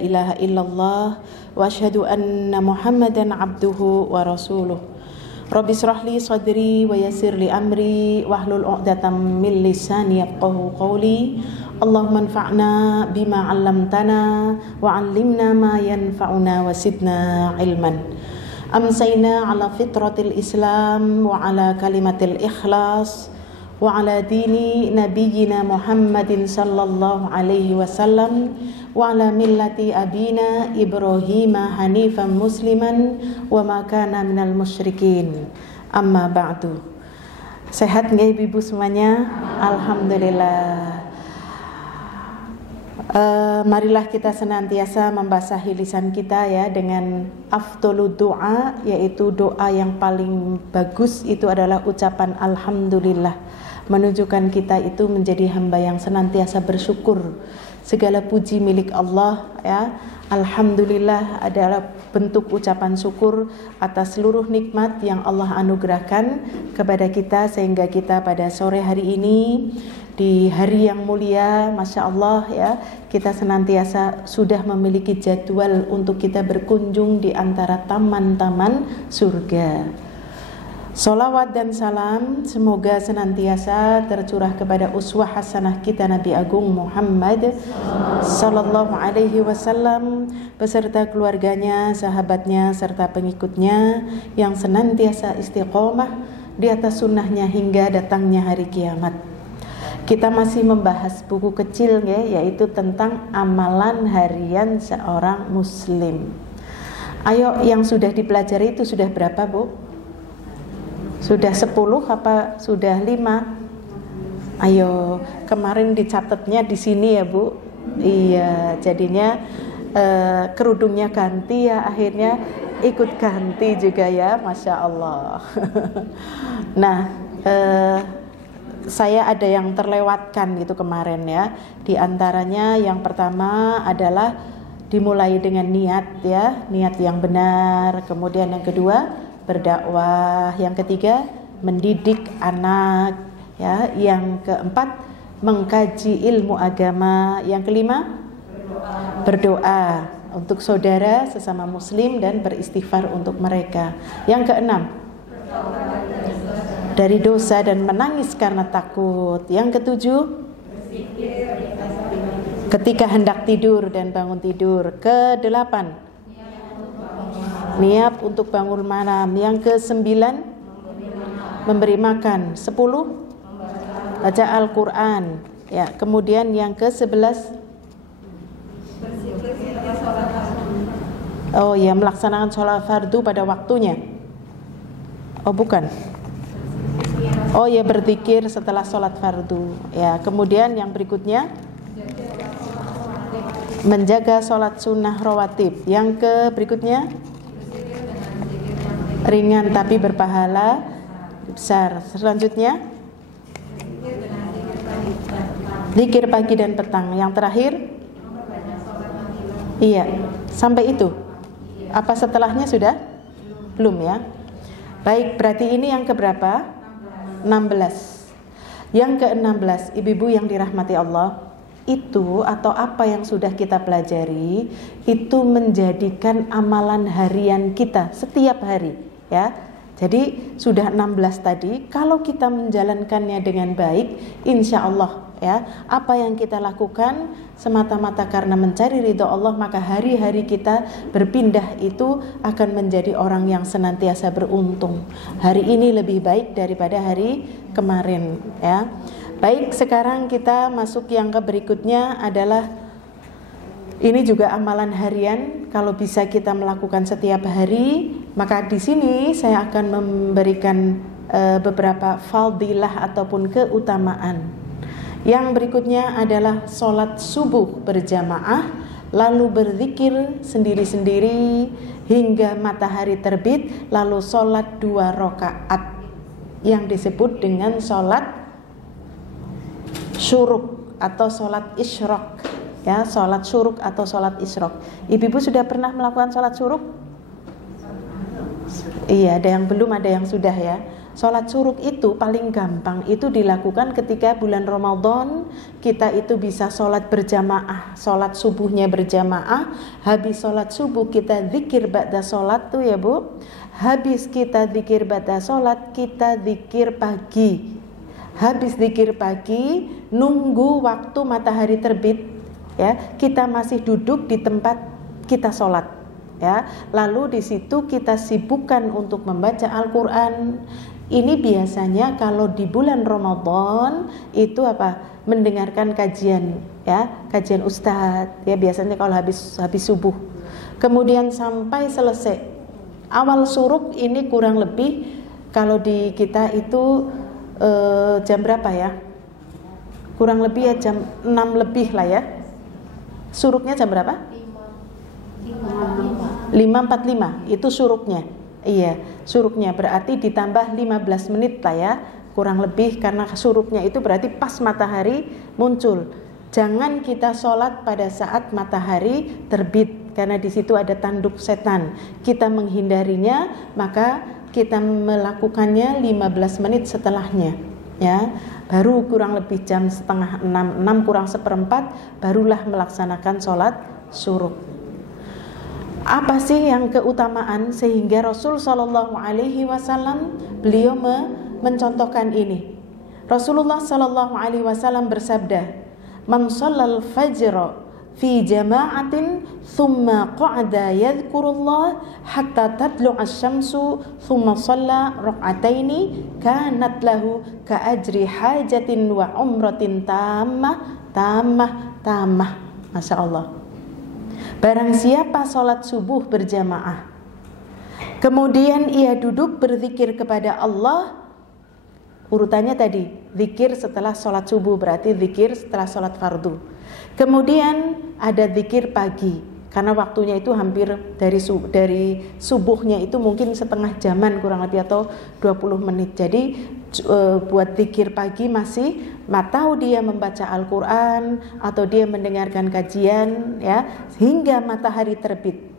ilaha illallah wa asyhadu anna Muhammadan abduhu wa rasuluh. Rabbi shrah li sadri wa yassir li amri wahlul 'uqdatam min lisani yafqahu qawli. Allahumma anfa'na bima 'allamtana wa 'allimna ma yanfa'una wa zidna ilman. Amsayna ala fitratil Islam wa ala kalimatil ikhlas wa ala dini nabiyyina Muhammadin sallallahu alaihi wasallam wa ala millati abina Ibrahim hanifan musliman wa ma kana minal musyrikin. Amma ba'du. Sehat nggih ibu semuanya? Alhamdulillah. Marilah kita senantiasa membasahi lisan kita ya dengan afdhalud doa, yaitu doa yang paling bagus itu adalah ucapan alhamdulillah, menunjukkan kita itu menjadi hamba yang senantiasa bersyukur. Segala puji milik Allah ya. Alhamdulillah adalah bentuk ucapan syukur atas seluruh nikmat yang Allah anugerahkan kepada kita, sehingga kita pada sore hari ini di hari yang mulia, Masya Allah ya, kita senantiasa sudah memiliki jadwal untuk kita berkunjung di antara taman-taman surga. Salawat dan salam semoga senantiasa tercurah kepada uswah hasanah kita Nabi Agung Muhammad sallallahu alaihi wasallam beserta keluarganya, sahabatnya serta pengikutnya yang senantiasa istiqomah di atas sunnahnya hingga datangnya hari kiamat. Kita masih membahas buku kecil ya, yaitu tentang amalan harian seorang muslim. Ayo, yang sudah dipelajari itu sudah berapa, Bu? Sudah 10 apa sudah 5? Ayo, kemarin dicatatnya di sini ya, Bu. Iya, jadinya kerudungnya ganti ya, akhirnya ikut ganti juga ya, Masya Allah. Nah, saya ada yang terlewatkan gitu kemarin ya. Di antaranya yang pertama adalah dimulai dengan niat ya, niat yang benar. Kemudian yang kedua berdakwah, yang ketiga mendidik anak ya, yang keempat mengkaji ilmu agama, yang kelima berdoa untuk saudara sesama muslim dan beristighfar untuk mereka, yang keenam dari dosa dan menangis karena takut, yang ketujuh ketika hendak tidur dan bangun tidur, kedelapan niat untuk bangun malam, yang ke-9 memberi makan, 10 baca Al-Quran ya, kemudian yang ke-11 oh ya, melaksanakan sholat fardu pada waktunya. Oh bukan, oh ya, berzikir setelah sholat fardu ya. Kemudian yang berikutnya menjaga sholat sunnah rawatib. Yang ke berikutnya ringan tapi berpahala besar. Selanjutnya zikir pagi dan petang. Yang terakhir iya, sampai itu. Apa setelahnya sudah? Belum ya. Baik, berarti ini yang keberapa? 16. Yang ke-16, ibu-ibu yang dirahmati Allah, itu atau apa yang sudah kita pelajari itu menjadikan amalan harian kita setiap hari ya. Jadi sudah 16 tadi, kalau kita menjalankannya dengan baik, insya Allah ya, apa yang kita lakukan semata-mata karena mencari ridho Allah, maka hari-hari kita berpindah itu akan menjadi orang yang senantiasa beruntung. Hari ini lebih baik daripada hari kemarin ya. Baik, sekarang kita masuk yang ke berikutnya adalah ini juga amalan harian. Kalau bisa kita melakukan setiap hari, maka di sini saya akan memberikan beberapa fadilah ataupun keutamaan. Yang berikutnya adalah sholat subuh berjamaah, lalu berzikir sendiri-sendiri hingga matahari terbit, lalu sholat 2 rakaat yang disebut dengan sholat syuruk atau sholat isyraq ya, sholat syuruk atau sholat isyraq. Ibu-ibu sudah pernah melakukan sholat syuruk? Iya, ada yang belum, ada yang sudah ya. Sholat suruk itu paling gampang itu dilakukan ketika bulan Ramadan. Kita itu bisa sholat berjamaah, sholat subuhnya berjamaah. Habis sholat subuh kita zikir ba'da sholat tuh ya Bu. Habis kita zikir ba'da sholat, kita zikir pagi. Habis zikir pagi, nunggu waktu matahari terbit, ya, kita masih duduk di tempat kita sholat. Ya, lalu di situ kita sibukkan untuk membaca Al-Quran. Ini biasanya kalau di bulan Ramadan itu apa? Mendengarkan kajian, ya, kajian ustadz, ya, biasanya kalau habis subuh. Kemudian sampai selesai. Awal suruk ini kurang lebih kalau di kita itu jam berapa ya? Kurang lebih ya jam 6 lebih lah ya. Suruknya jam berapa? 5.45 itu suruknya. Iya, suruknya berarti ditambah 15 menit lah ya, kurang lebih, karena suruknya itu berarti pas matahari muncul. Jangan kita sholat pada saat matahari terbit, karena di situ ada tanduk setan. Kita menghindarinya, maka kita melakukannya 15 menit setelahnya, ya. Baru kurang lebih jam setengah 6, 6 kurang seperempat, barulah melaksanakan sholat suruk. Apa sih yang keutamaan sehingga Rasul Shallallahu Alaihi Wasallam beliau mencontohkan ini? Rasulullah Shallallahu Alaihi Wasallam bersabda, "Man shallal fajr fi jama'atin thumma qa'ada yadhkurullah hatta tatlu'a asy-syamsu thumma shalla rak'ataini kanat lahu ka ajri hajatin wa umratin tammah." Masya Allah. Barang siapa sholat subuh berjamaah, kemudian ia duduk berzikir kepada Allah, urutannya tadi, zikir setelah sholat subuh berarti zikir setelah sholat fardu. Kemudian ada zikir pagi, karena waktunya itu hampir dari subuhnya itu mungkin setengah jaman kurang lebih atau 20 menit. Jadi buat zikir pagi masih tahu dia membaca Al-Quran atau dia mendengarkan kajian, ya, hingga matahari terbit.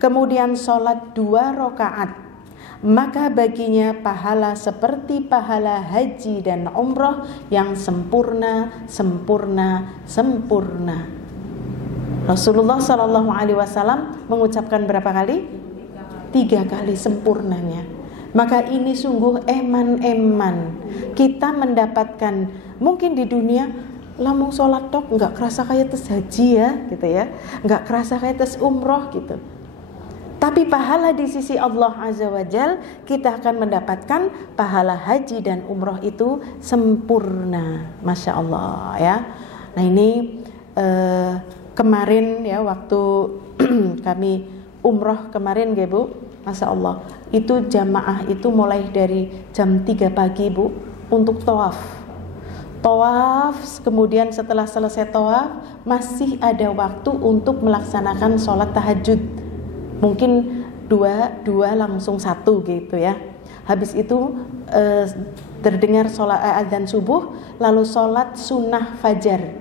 Kemudian sholat 2 rakaat, maka baginya pahala seperti pahala haji dan umroh yang sempurna. Rasulullah Shallallahu Alaihi Wasallam mengucapkan berapa kali? 3 kali sempurnanya. Maka ini sungguh eman kita mendapatkan, mungkin di dunia lamun sholat tok nggak kerasa kayak tes haji ya, gitu ya, nggak kerasa kayak tes umroh gitu. Tapi pahala di sisi Allah Azza wa Jal, kita akan mendapatkan pahala haji dan umroh itu sempurna, masya Allah ya. Nah ini kemarin ya waktu kami umroh kemarin ya Bu, masya Allah, itu jamaah itu mulai dari jam 3 pagi Bu untuk tawaf, kemudian setelah selesai tawaf masih ada waktu untuk melaksanakan sholat tahajud, mungkin dua langsung 1 gitu ya. Habis itu terdengar sholat azan subuh, lalu sholat sunnah fajar,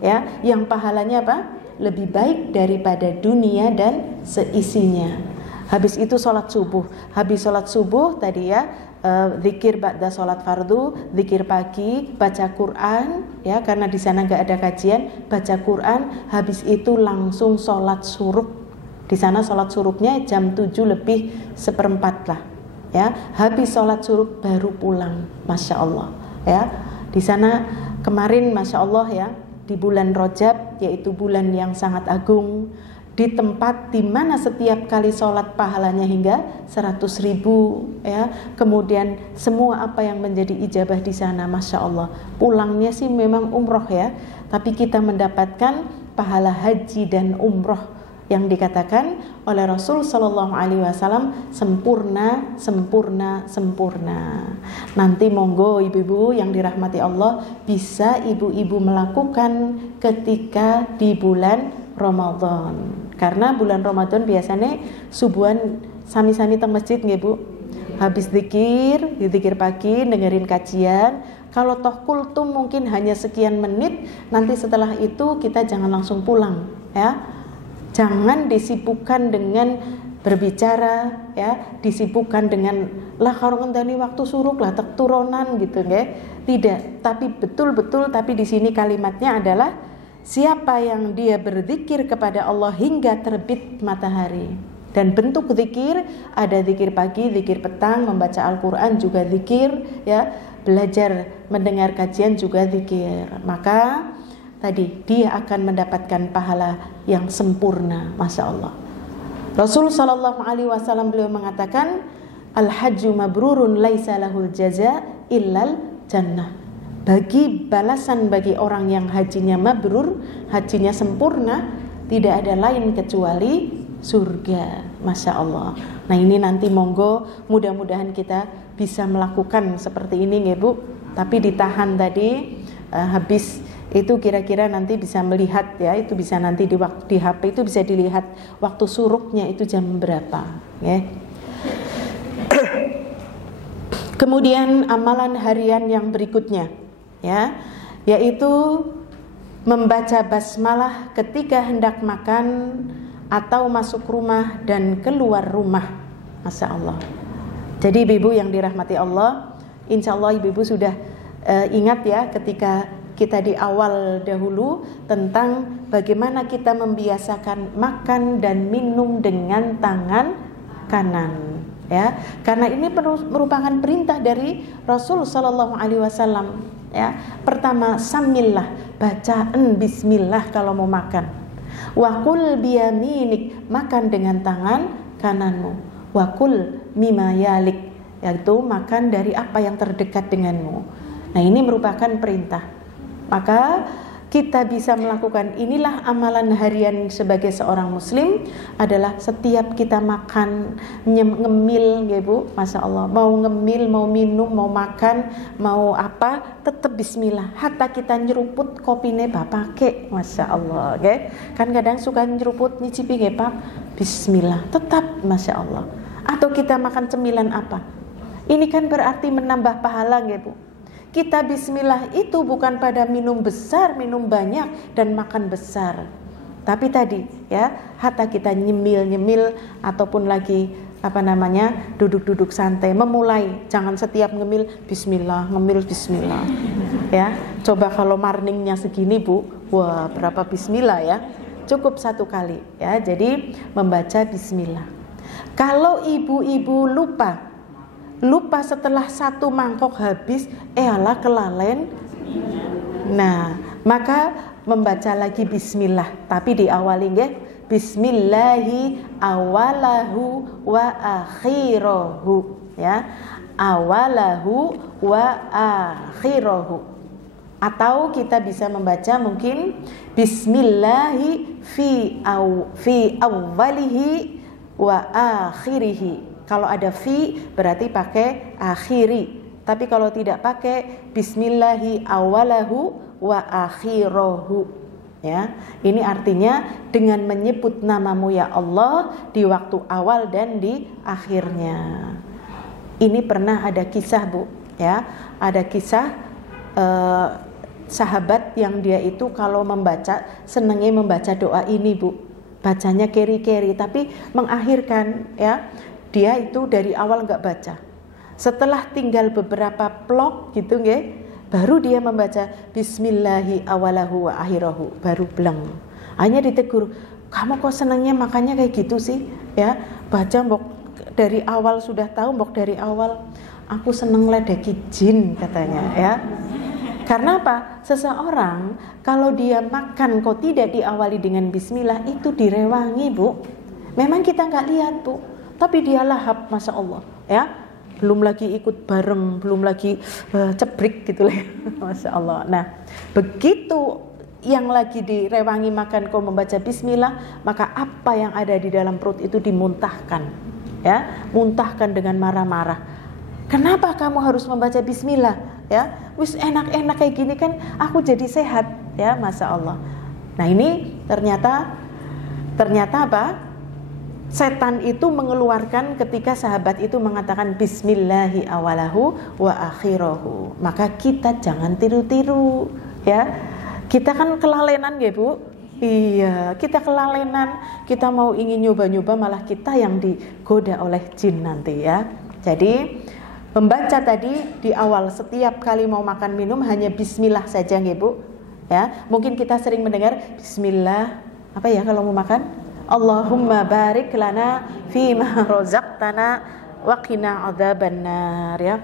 ya, yang pahalanya apa? Lebih baik daripada dunia dan seisinya. Habis itu sholat subuh. Habis sholat subuh tadi ya, zikir ba'da sholat fardu, zikir pagi, baca Quran, ya, karena di sana nggak ada kajian, baca Quran. Habis itu langsung sholat suruk. Di sana sholat suruknya jam 7:07 lah, ya. Habis sholat suruk baru pulang, masya Allah, ya. Di sana kemarin, masya Allah ya, di bulan Rajab, yaitu bulan yang sangat agung, di tempat di mana setiap kali sholat pahalanya hingga 100.000 ya. Kemudian semua apa yang menjadi ijabah di sana, masya Allah. Pulangnya sih memang umroh ya, tapi kita mendapatkan pahala haji dan umroh yang dikatakan oleh Rasul Sallallahu Alaihi Wasallam sempurna. Nanti monggo ibu-ibu yang dirahmati Allah, bisa ibu-ibu melakukan ketika di bulan Ramadan. Karena bulan Ramadan biasanya subuhan sami-sami teng masjid nggih Bu. Habis zikir pagi, dengerin kajian. Kalau toh kultum mungkin hanya sekian menit, nanti setelah itu kita jangan langsung pulang ya. Jangan disibukkan dengan berbicara ya, disibukkan dengan lah karo ngenteni waktu suruk lah tek turunan gitu nggih. Tidak, tapi betul-betul tapi di sini kalimatnya adalah siapa yang dia berzikir kepada Allah hingga terbit matahari. Dan bentuk zikir ada zikir pagi, zikir petang, membaca Al-Qur'an juga zikir ya, belajar mendengar kajian juga zikir. Maka tadi dia akan mendapatkan pahala yang sempurna, Masya Allah. Rasul sallallahu alaihi wasallam beliau mengatakan, al-hajju mabrurun laisa lahul jaza illal jannah. Bagi balasan bagi orang yang hajinya mabrur, hajinya sempurna, tidak ada lain kecuali surga. Masya Allah. Nah ini nanti monggo mudah-mudahan kita bisa melakukan seperti ini ya Bu. Tapi ditahan tadi habis itu kira-kira nanti bisa melihat ya, itu bisa nanti di HP itu bisa dilihat waktu suruknya itu jam berapa ya. Kemudian amalan harian yang berikutnya ya, yaitu membaca basmalah ketika hendak makan atau masuk rumah dan keluar rumah. Masya Allah. Jadi ibu yang dirahmati Allah, insya Allah ibu sudah ingat ya ketika kita di awal dahulu tentang bagaimana kita membiasakan makan dan minum dengan tangan kanan ya, karena ini merupakan perintah dari Rasul Sallallahu Alaihi Wasallam ya. Pertama, samillah, bacaan bismillah kalau mau makan. Wakul biyaminik, makan dengan tangan kananmu. Wakul mima yalik, yaitu makan dari apa yang terdekat denganmu. Nah ini merupakan perintah. Maka kita bisa melakukan, inilah amalan harian sebagai seorang muslim, adalah setiap kita makan, ngemil ya Bu, Masya Allah, mau ngemil, mau minum, mau makan, mau apa, tetap bismillah. Hatta kita nyeruput kopine bapake, Masya Allah okay? Kan kadang suka nyeruput nyicipi Pak, bismillah, tetap Masya Allah. Atau kita makan cemilan apa, ini kan berarti menambah pahala ya Bu. Kita bismillah itu bukan pada minum besar, minum banyak dan makan besar. Tapi tadi ya, hatta kita nyemil ataupun lagi duduk-duduk santai, memulai, jangan setiap ngemil bismillah, ngemil bismillah. Ya, coba kalau morningnya segini Bu, wah berapa bismillah ya? Cukup satu kali ya. Jadi membaca bismillah. Kalau ibu-ibu lupa setelah satu mangkok habis, alah kelalen. Nah, maka membaca lagi bismillah, tapi diawali nggih, bismillahi awalahu wa akhirahu ya. Awalahu wa akhirahu. Atau kita bisa membaca mungkin bismillahi fi awwalihi wa akhirihi. Kalau ada fi berarti pakai akhiri. Tapi kalau tidak pakai bismillahi awalahu wa akhirahu ya. Ini artinya dengan menyebut namamu ya Allah di waktu awal dan di akhirnya. Ini pernah ada kisah Bu ya. Ada kisah sahabat yang dia itu kalau membaca senangnya membaca doa ini Bu. Bacanya keri-keri tapi mengakhirkan ya. Dia itu dari awal enggak baca. Setelah tinggal beberapa plok gitu nggih, baru dia membaca bismillahi awalahu wa akhirahu, baru bleng. Hanya ditegur, "Kamu kok senangnya makannya kayak gitu sih?" Ya, baca mbok dari awal sudah tahu mbok dari awal. Aku seneng ledeki jin katanya ya. Karena apa? Seseorang kalau dia makan kok tidak diawali dengan bismillah itu direwangi Bu. Memang kita enggak lihat Bu. Tapi dia lahap, Masya Allah ya. Belum lagi ikut bareng, belum lagi cebrik gitu lah Masya Allah. Nah begitu yang lagi direwangi makan kau membaca bismillah, maka apa yang ada di dalam perut itu dimuntahkan ya. Muntahkan dengan marah-marah. Kenapa kamu harus membaca bismillah ya? Wis enak-enak kayak gini kan aku jadi sehat ya, Masya Allah. Nah ini ternyata apa? Setan itu mengeluarkan ketika sahabat itu mengatakan bismillahi awalahu wa akhirahu. Maka kita jangan tiru-tiru ya. Kita kan kelalenan ya Bu. Iya, kita kelalenan, kita mau ingin nyoba-nyoba malah kita yang digoda oleh jin nanti ya. Jadi membaca tadi di awal setiap kali mau makan minum hanya bismillah saja nggih Bu. Ya, mungkin kita sering mendengar bismillah apa ya kalau mau makan? Allahumma barik lana fima razaqtana wa qina adzabannar ya.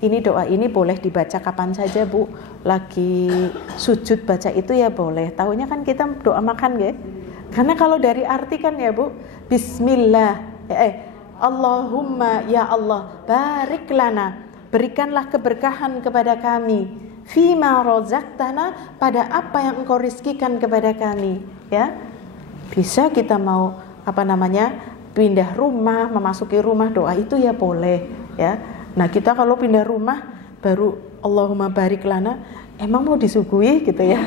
Ini doa ini boleh dibaca kapan saja Bu. Lagi sujud baca itu ya boleh. Tahunya kan kita doa makan nggih. Karena kalau dari arti kan ya Bu, bismillah Allahumma ya Allah barik lana, berikanlah keberkahan kepada kami fima razaqtana, pada apa yang Engkau rizkikan kepada kami ya. Bisa kita mau pindah rumah, memasuki rumah, doa itu ya boleh ya. Nah kita kalau pindah rumah baru Allahumma barik lana, emang mau disuguhi gitu ya.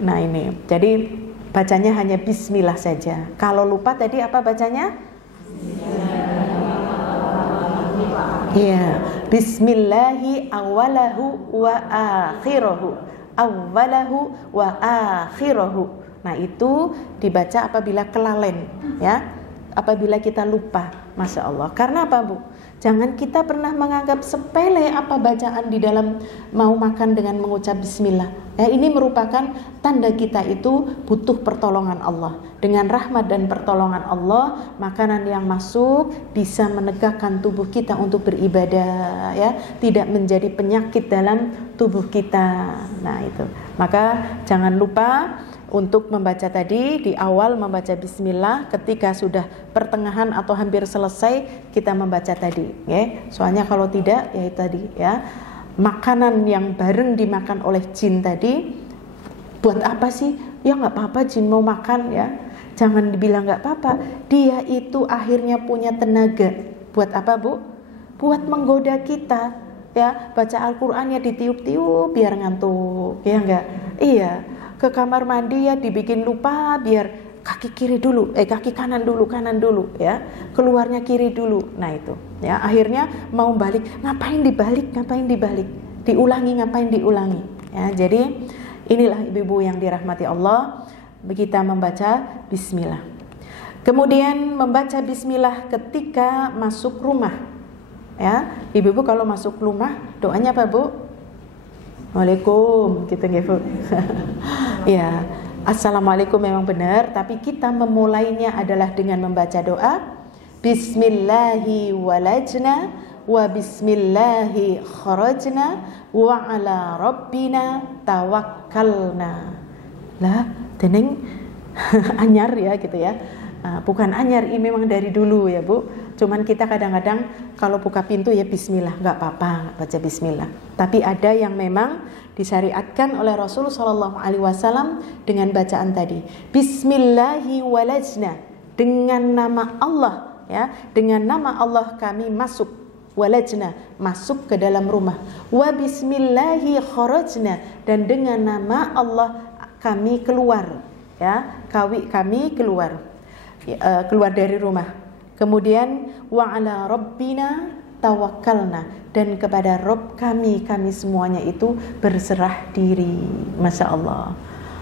Nah ini, jadi bacanya hanya bismillah saja. Kalau lupa tadi apa bacanya? Iya, bismillahi awalahu wa akhirahu. Awalahu wa akhirahu. Nah itu dibaca apabila kelalen ya, apabila kita lupa. Masya Allah. Karena apa Bu? Jangan kita pernah menganggap sepele apa bacaan di dalam mau makan dengan mengucap bismillah. Ya, ini merupakan tanda kita itu butuh pertolongan Allah. Dengan rahmat dan pertolongan Allah, makanan yang masuk bisa menegakkan tubuh kita untuk beribadah ya, tidak menjadi penyakit dalam tubuh kita. Nah, itu. Maka jangan lupa untuk membaca tadi di awal membaca bismillah, ketika sudah pertengahan atau hampir selesai kita membaca tadi ya. Soalnya kalau tidak ya tadi ya, makanan yang bareng dimakan oleh jin tadi, buat apa sih? Ya nggak apa-apa jin mau makan ya. Jangan dibilang nggak apa-apa. Dia itu akhirnya punya tenaga. Buat apa Bu? Buat menggoda kita ya. Baca Al-Qur'an ya ditiup-tiup biar ngantuk ya enggak? Iya. Ke kamar mandi ya dibikin lupa biar kaki kiri dulu, kaki kanan dulu ya, keluarnya kiri dulu. Nah itu ya, akhirnya mau balik, ngapain dibalik, diulangi ya. Jadi inilah ibu-ibu yang dirahmati Allah, kita membaca bismillah. Kemudian membaca bismillah ketika masuk rumah ya. Ibu-ibu kalau masuk rumah doanya apa Bu? Waalaikum gitu nggih Bu. Ya, assalamualaikum memang benar, tapi kita memulainya adalah dengan membaca doa bismillahi walajna wa bismillahi kharajna wa ala rabbina tawakkalna. Lah, dening anyar ya gitu ya. Bukan anyar, ini memang dari dulu ya Bu. Cuman kita kadang-kadang kalau buka pintu ya bismillah, nggak apa-apa baca bismillah. Tapi ada yang memang disyariatkan oleh Rasul SAW dengan bacaan tadi. Bismillahi walajna, dengan nama Allah ya, dengan nama Allah kami masuk. Walajna, masuk ke dalam rumah. Wa bismillahi kharajna, dan dengan nama Allah kami keluar ya, kami keluar dari rumah. Kemudian wa ala rabbina tawakkalna, dan kepada Rabb kami semuanya itu berserah diri. Masya Allah,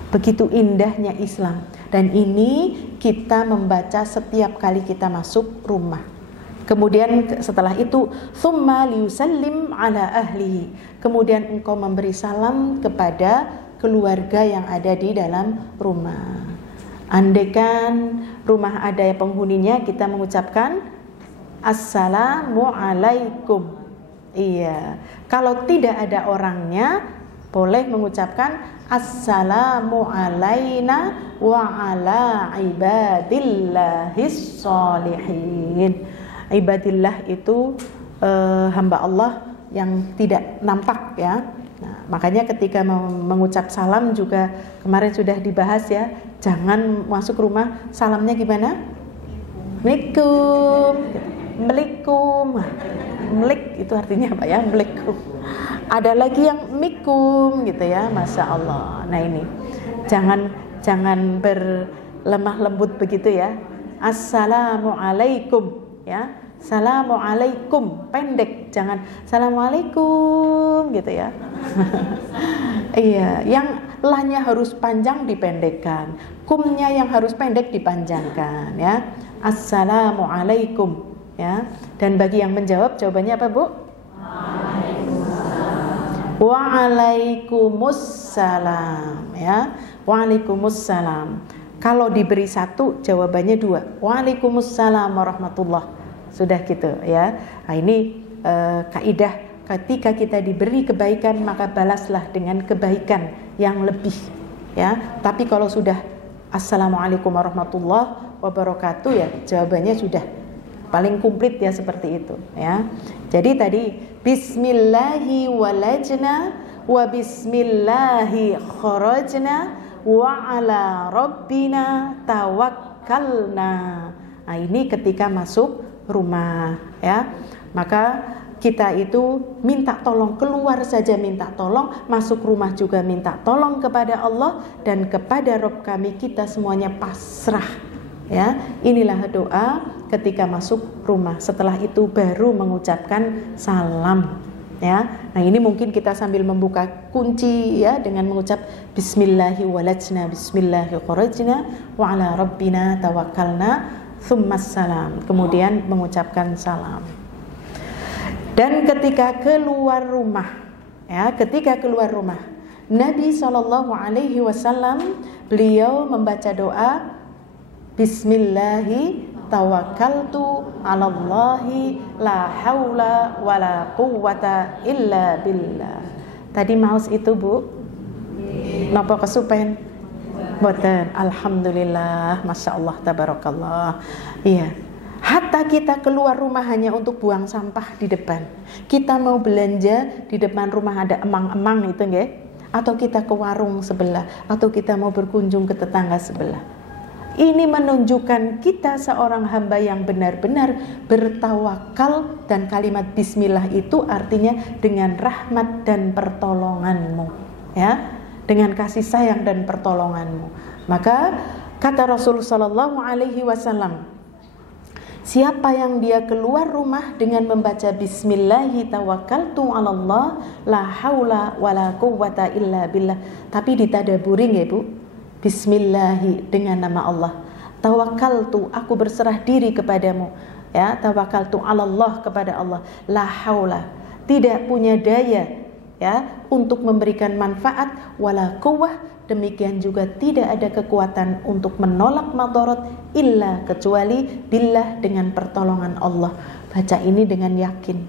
begitu indahnya Islam. Dan ini kita membaca setiap kali kita masuk rumah. Kemudian setelah itu thumma liyusallim ala ahlihi, kemudian engkau memberi salam kepada keluarga yang ada di dalam rumah. Andaikan rumah ada penghuninya, kita mengucapkan assalamualaikum. Iya. Kalau tidak ada orangnya, boleh mengucapkan assalamu alaina wa ala ibadillahis sholihin. Ibadillah itu hamba Allah yang tidak nampak ya. Nah, makanya ketika mengucap salam juga kemarin sudah dibahas ya, jangan masuk rumah salamnya gimana? Assalamualaikum, Assalamualaikum. Melik itu artinya apa ya? Assalamualaikum. Ada lagi yang mikum gitu ya, Masya Allah. Nah ini jangan berlemah lembut begitu ya. Assalamualaikum ya. Assalamualaikum, pendek, jangan Assalamualaikum gitu ya. Iya, yang lahnya harus panjang dipendekkan, kumnya yang harus pendek dipanjangkan ya. Assalamualaikum ya. Dan bagi yang menjawab jawabannya apa, Bu? Waalaikumsalam ya. Waalaikumsalam. Kalau diberi satu, jawabannya dua. Waalaikumsalam warahmatullah. Sudah gitu ya. Nah, ini kaidah, ketika kita diberi kebaikan maka balaslah dengan kebaikan yang lebih ya. Tapi kalau sudah assalamualaikum warahmatullah wabarakatuh ya, jawabannya sudah paling komplit ya, seperti itu ya. Jadi tadi bismillahi walajna wa bismillahi kharajna wa ala rabbina tawakkalna. Nah, ini ketika masuk rumah ya. Maka kita itu minta tolong, keluar saja minta tolong, masuk rumah juga minta tolong kepada Allah, dan kepada Rabb kami kita semuanya pasrah ya. Inilah doa ketika masuk rumah. Setelah itu baru mengucapkan salam ya. Nah, ini mungkin kita sambil membuka kunci ya, dengan mengucap bismillahi walajna bismillahi kharajna wa ala rabbina tawakkalna tsummas salam, kemudian mengucapkan salam. Dan ketika keluar rumah ya, ketika keluar rumah Nabi SAW beliau membaca doa bismillahi tawakkaltu 'alallahi la haula wala quwwata illa billah. Tadi maus itu, Bu? Napa kesupen? Boten. Alhamdulillah, Masya Allah, tabarakallah. Iya. Hatta kita keluar rumah hanya untuk buang sampah di depan. Kita mau belanja di depan rumah ada emang-emang itu nggih? Atau kita ke warung sebelah, atau kita mau berkunjung ke tetangga sebelah. Ini menunjukkan kita seorang hamba yang benar-benar bertawakal, dan kalimat bismillah itu artinya dengan rahmat dan pertolonganmu ya, dengan kasih sayang dan pertolonganmu. Maka kata Rasulullah SAW, siapa yang dia keluar rumah dengan membaca bismillahi tawakkaltu 'alallah la haula wala quwwata illa billah, tapi ditadaburi nggih, Bu? Bismillahi dengan nama Allah. Tawakkaltu, aku berserah diri kepadamu ya. Tawakkaltu 'alallah, kepada Allah. La haula, tidak punya daya ya untuk memberikan manfaat, wala quwwah, demikian juga tidak ada kekuatan untuk menolak madarat, illa, kecuali billah, dengan pertolongan Allah. Baca ini dengan yakin.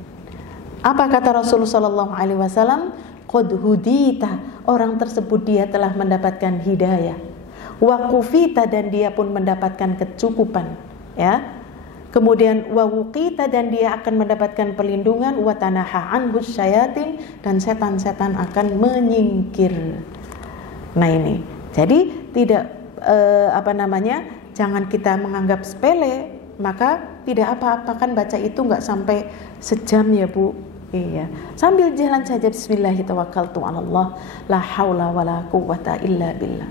Apa kata Rasulullah SAW? Qad hudita, orang tersebut dia telah mendapatkan hidayah. Wa kufita, dan dia pun mendapatkan kecukupan ya. Kemudian wa wuqita, dan dia akan mendapatkan perlindungan. Wa tanaha anhu syayatin, dan setan-setan akan menyingkir. Nah, ini jadi tidak jangan kita menganggap sepele. Maka tidak apa-apa, kan baca itu nggak sampai sejam ya, Bu. Iya, sambil jalan saja bismillahirrahmanirrahim, tawakkaltu 'alallah la haula wala quwwata illa billah.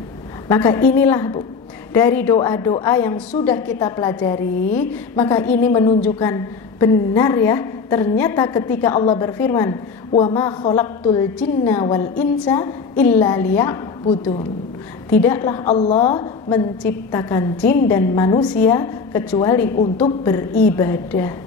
Maka inilah, Bu, dari doa-doa yang sudah kita pelajari, maka ini menunjukkan benar ya, ternyata ketika Allah berfirman, wa ma khalaqtul jinna wal insa illa liya'budun, tidaklah Allah menciptakan jin dan manusia kecuali untuk beribadah.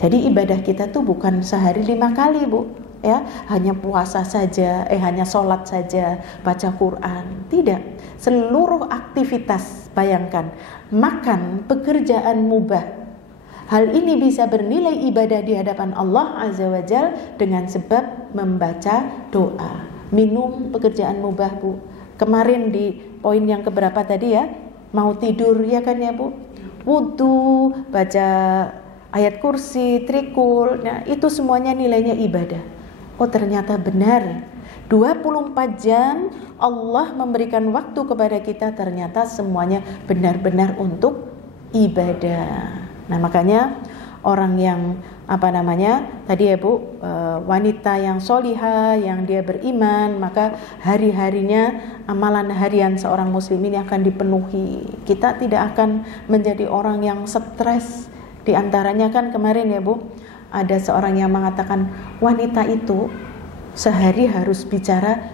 Jadi ibadah kita tuh bukan sehari 5 kali, Bu ya, hanya puasa saja, hanya sholat saja, baca Quran. Tidak, seluruh aktivitas, bayangkan, makan, pekerjaan mubah, hal ini bisa bernilai ibadah di hadapan Allah Azza wa Jal dengan sebab membaca doa. Minum, pekerjaan mubah, Bu. Kemarin di poin yang keberapa tadi ya, mau tidur ya kan ya, Bu, wudu, baca ayat kursi, trikul, nah itu semuanya nilainya ibadah. Oh, ternyata benar, 24 jam Allah memberikan waktu kepada kita, ternyata semuanya benar-benar untuk ibadah. Nah, makanya orang yang tadi ya, Bu, wanita yang solihah, yang dia beriman, maka hari-harinya amalan harian seorang muslim ini akan dipenuhi. Kita tidak akan menjadi orang yang stres. Di antaranya kan kemarin ya, Bu, ada seorang yang mengatakan wanita itu sehari harus bicara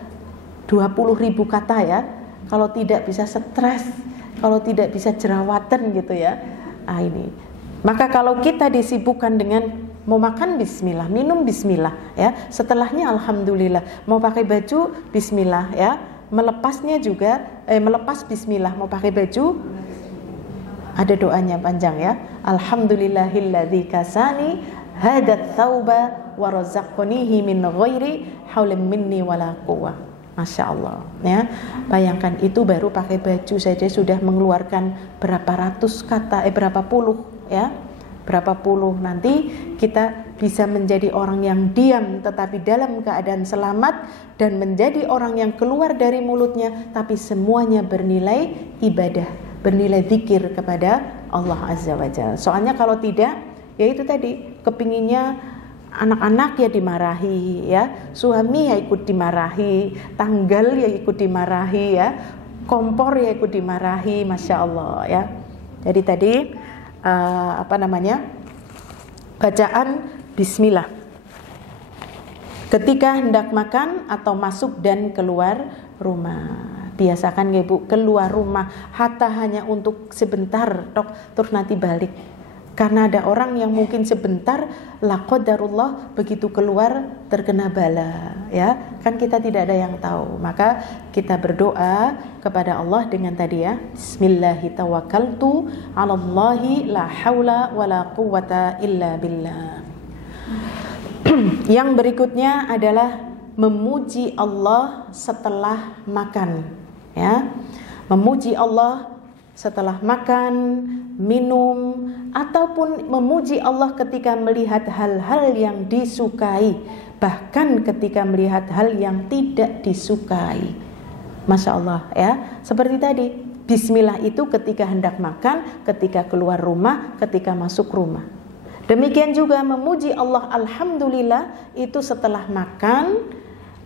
20.000 kata ya. Kalau tidak bisa stres, kalau tidak bisa jerawatan gitu ya. Ah ini. Maka kalau kita disibukkan dengan mau makan bismillah, minum bismillah ya, setelahnya alhamdulillah, mau pakai baju bismillah ya, melepasnya juga melepas bismillah, mau pakai baju ada doanya panjang ya. Alhamdulillahilladzi kasani hadat thauba wa razaqanihi min ghairi haulin minni wala quwwah. Masya Allah ya. Bayangkan itu baru pakai baju saja sudah mengeluarkan berapa ratus kata, berapa puluh ya, berapa puluh. Nanti kita bisa menjadi orang yang diam tetapi dalam keadaan selamat, dan menjadi orang yang keluar dari mulutnya tapi semuanya bernilai ibadah, bernilai zikir kepada Allah Azza wa Jalla. Soalnya kalau tidak, ya itu tadi, kepinginnya anak-anak ya dimarahi ya, suami ya ikut dimarahi, tanggal ya ikut dimarahi ya, kompor ya ikut dimarahi, Masya Allah ya. Jadi tadi bacaan bismillah ketika hendak makan atau masuk dan keluar rumah. Biasakan ya Bu, keluar rumah hatta hanya untuk sebentar terus nanti balik. Karena ada orang yang mungkin sebentar, la qadarullah, begitu keluar terkena bala ya. Kan kita tidak ada yang tahu. Maka kita berdoa kepada Allah dengan tadi ya, bismillahi tawakkaltu 'alallahi la haula wala quwwata illa billah. Yang berikutnya adalah memuji Allah setelah makan ya. Memuji Allah setelah makan, minum, ataupun memuji Allah ketika melihat hal-hal yang disukai, bahkan ketika melihat hal yang tidak disukai. Masya Allah ya. Seperti tadi, bismillah itu ketika hendak makan, ketika keluar rumah, ketika masuk rumah. Demikian juga memuji Allah alhamdulillah itu setelah makan,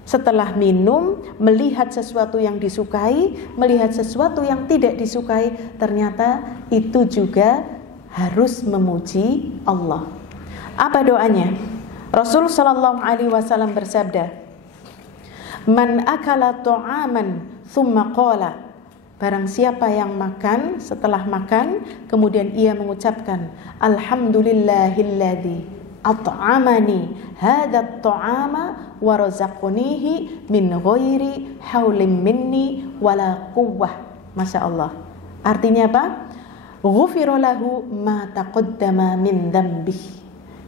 setelah minum, melihat sesuatu yang disukai, melihat sesuatu yang tidak disukai, ternyata itu juga harus memuji Allah. Apa doanya? Rasul sallallahu alaihi wasallam bersabda, "Man akala ta'aman thumma qala", barang siapa yang makan, setelah makan kemudian ia mengucapkan, "Alhamdulillahilladzi at'amani hadza ta'ama wa razaqanihi min ghairi haulin minni wala quwwah." Masya Allah. Artinya apa? Ghufira lahu ma taqaddama min dzambih.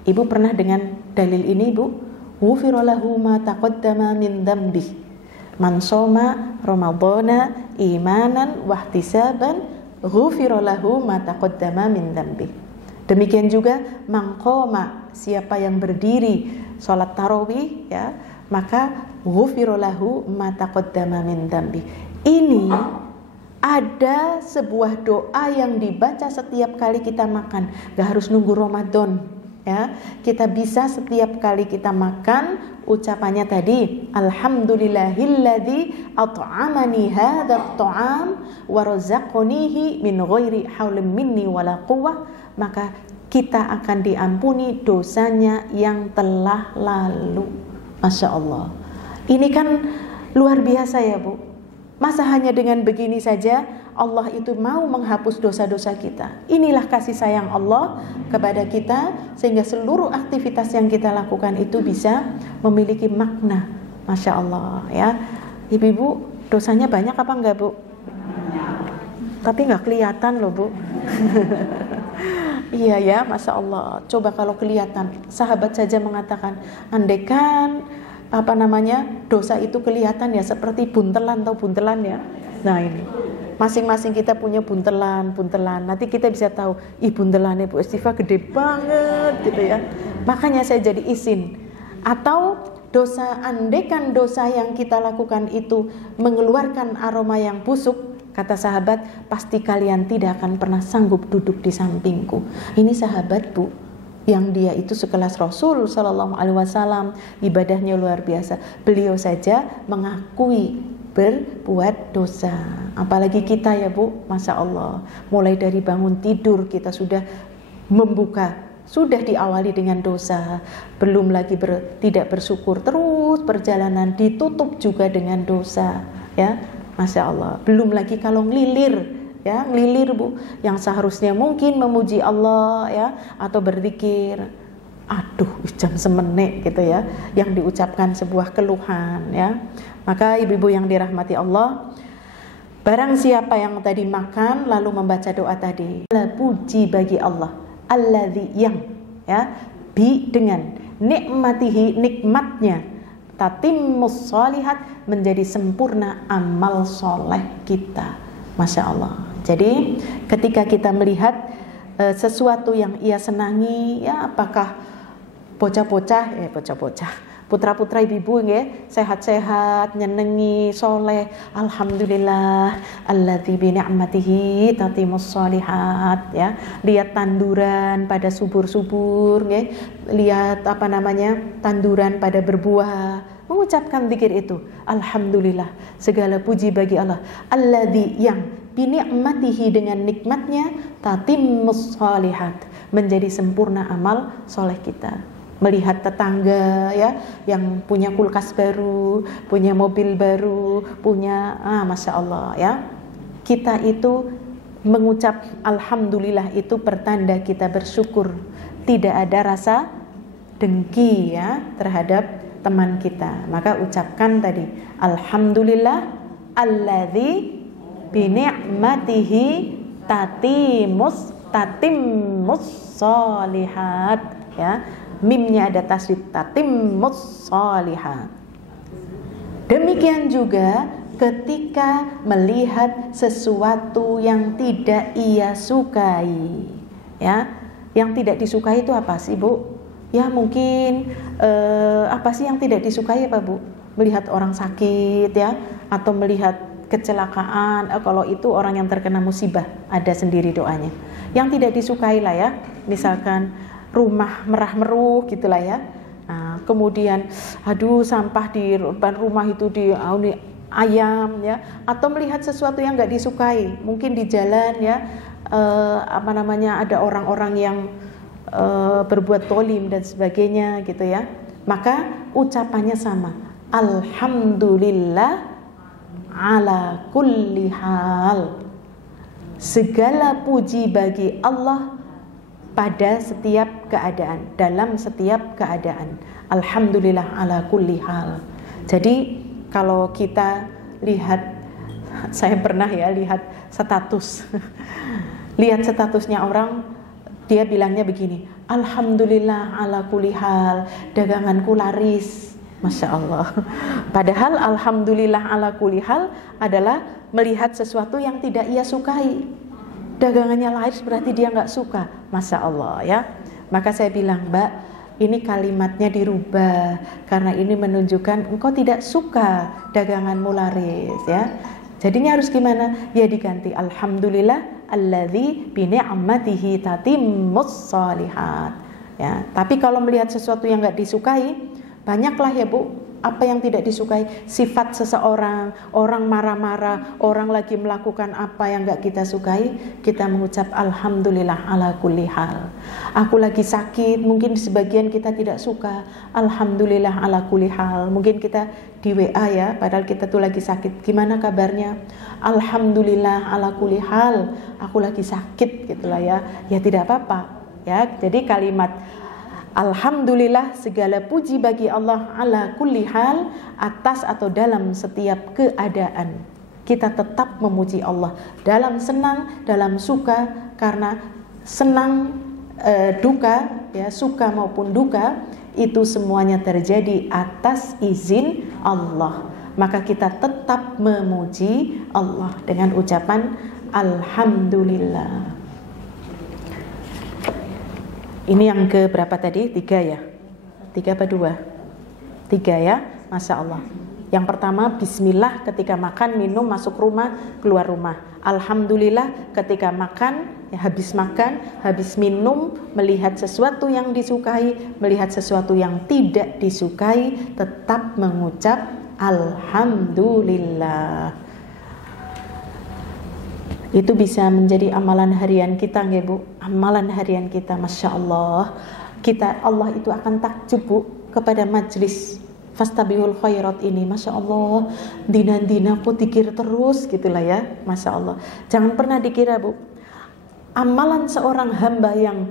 Ibu pernah dengan dalil ini, Bu? Ghufira lahu ma taqaddama min dzambih. Man shoma ramadhana imanan wa ihtisaban ghufira lahu ma taqaddama min dzambih. Demikian juga mangqoma, siapa yang berdiri salat tarawih ya, maka ghufira lahu ma taqaddama min dzambih. Ini ada sebuah doa yang dibaca setiap kali kita makan, gak harus nunggu Ramadan ya. Kita bisa setiap kali kita makan ucapannya tadi, alhamdulillahilladzi at'amani hadzal ta'am wa razaqanihi min ghairi haulin minni wala quwwah, maka kita akan diampuni dosanya yang telah lalu. Masya Allah. Ini kan luar biasa ya Bu. Masa hanya dengan begini saja Allah itu mau menghapus dosa-dosa kita. Inilah kasih sayang Allah kepada kita, sehingga seluruh aktivitas yang kita lakukan itu bisa memiliki makna. Masya Allah ya. Ibu-ibu, dosanya banyak apa enggak Bu? Tapi enggak kelihatan loh Bu. Iya ya, Masya Allah. Coba kalau kelihatan, sahabat saja mengatakan, andaikan dosa itu kelihatan ya seperti buntelan, atau buntelan ya. Nah ini, masing-masing kita punya buntelan. Nanti kita bisa tahu, buntelannya Bu Estiva gede banget gitu ya. Makanya saya jadi izin. Atau andaikan dosa yang kita lakukan itu mengeluarkan aroma yang busuk, kata sahabat, pasti kalian tidak akan pernah sanggup duduk di sampingku. Ini sahabat Bu, yang dia itu sekelas Rasul Sallallahu Alaihi Wasallam, ibadahnya luar biasa. Beliau saja mengakui berbuat dosa. Apalagi kita ya Bu, Masya Allah. Mulai dari bangun tidur kita sudah membuka, sudah diawali dengan dosa. Belum lagi tidak bersyukur, terus perjalanan, ditutup juga dengan dosa, ya. Masya Allah. Belum lagi kalau ngelilir, ya, ngelilir Bu, yang seharusnya mungkin memuji Allah, ya, atau berzikir, aduh jam semenik gitu ya, yang diucapkan sebuah keluhan, ya. Maka ibu-ibu yang dirahmati Allah, barang siapa yang tadi makan lalu membaca doa tadi, puji bagi Allah, alladzi yang, ya, bi dengan nikmatihi, nikmatnya, tatimmus sholihat, menjadi sempurna amal soleh kita. Masya Allah. Jadi ketika kita melihat sesuatu yang ia senangi, ya, apakah bocah-bocah, putra-putra ibu-ibu nggih, sehat-sehat, nyenengi, soleh, alhamdulillah, alladzi bi ni'matihi tatimmus sholihat, ya. Lihat tanduran pada subur-subur nggih, lihat tanduran pada berbuah, mengucapkan zikir itu, alhamdulillah, segala puji bagi Allah, alladzi yang bi ni'matihi, dengan nikmatnya, tatimmus sholihat, menjadi sempurna amal soleh kita. Melihat tetangga, ya, yang punya kulkas baru, punya mobil baru, punya Masya Allah, ya. Kita itu mengucap alhamdulillah itu pertanda kita bersyukur, tidak ada rasa dengki, ya, terhadap teman kita. Maka ucapkan tadi alhamdulillah alladzi bi ni'matihi tatimmus sholihat, ya. Mimnya ada tasdid, tatimmus sholihat. Demikian juga ketika melihat sesuatu yang tidak ia sukai, ya. Yang tidak disukai itu apa sih Bu? Ya mungkin apa sih yang tidak disukai apa Bu? Melihat orang sakit, ya, atau melihat kecelakaan. Kalau itu orang yang terkena musibah, ada sendiri doanya. Yang tidak disukai lah, ya, misalkan rumah merah-meruh gitulah, ya. Nah, kemudian aduh sampah di depan rumah itu di ayam, ya, atau melihat sesuatu yang nggak disukai, mungkin di jalan, ya, ada orang-orang yang berbuat tolim dan sebagainya gitu, ya. Maka ucapannya sama, alhamdulillah ala kulli hal, segala puji bagi Allah pada setiap keadaan, dalam setiap keadaan. Alhamdulillah ala kulli hal. Jadi kalau kita lihat, saya pernah, ya, lihat status lihat statusnya orang, dia bilangnya begini, alhamdulillah ala kulli hal, daganganku laris. Masya Allah. Padahal alhamdulillah ala kulli hal adalah melihat sesuatu yang tidak ia sukai. Dagangannya laris berarti dia nggak suka. Masya Allah, ya. Maka saya bilang, Mbak, ini kalimatnya dirubah karena ini menunjukkan engkau tidak suka daganganmu laris, ya. Jadinya harus gimana? Ya diganti alhamdulillah alladzi bi ni'matihi tatimmus sholihat, ya. Tapi kalau melihat sesuatu yang nggak disukai, banyaklah, ya Bu, apa yang tidak disukai, sifat seseorang, orang marah-marah, orang lagi melakukan apa yang gak kita sukai, kita mengucap alhamdulillah ala kulli hal. Aku lagi sakit, mungkin sebagian kita tidak suka, alhamdulillah ala kulli hal. Mungkin kita di WA, ya, padahal kita tuh lagi sakit, gimana kabarnya? Alhamdulillah ala kulli hal, aku lagi sakit gitulah, ya. Ya tidak apa-apa, ya. Jadi kalimat alhamdulillah, segala puji bagi Allah ala kulli hal, atas atau dalam setiap keadaan. Kita tetap memuji Allah dalam senang, dalam suka, karena senang, duka, ya, suka maupun duka, itu semuanya terjadi atas izin Allah. Maka kita tetap memuji Allah dengan ucapan alhamdulillah. Ini yang ke berapa tadi? 3, ya? 3 apa 2? 3, ya? Masya Allah. Yang pertama, bismillah ketika makan, minum, masuk rumah, keluar rumah. Alhamdulillah ketika makan, ya, habis makan, habis minum, melihat sesuatu yang disukai, melihat sesuatu yang tidak disukai, tetap mengucap alhamdulillah. Itu bisa menjadi amalan harian kita, nggih Bu. Amalan harian kita, Masya Allah. Allah itu akan takjub, Bu, kepada majlis fastabiqul khairat ini, masya Allah, dina-dina aku dikir terus gitulah ya, masya Allah. Jangan pernah dikira Bu, amalan seorang hamba yang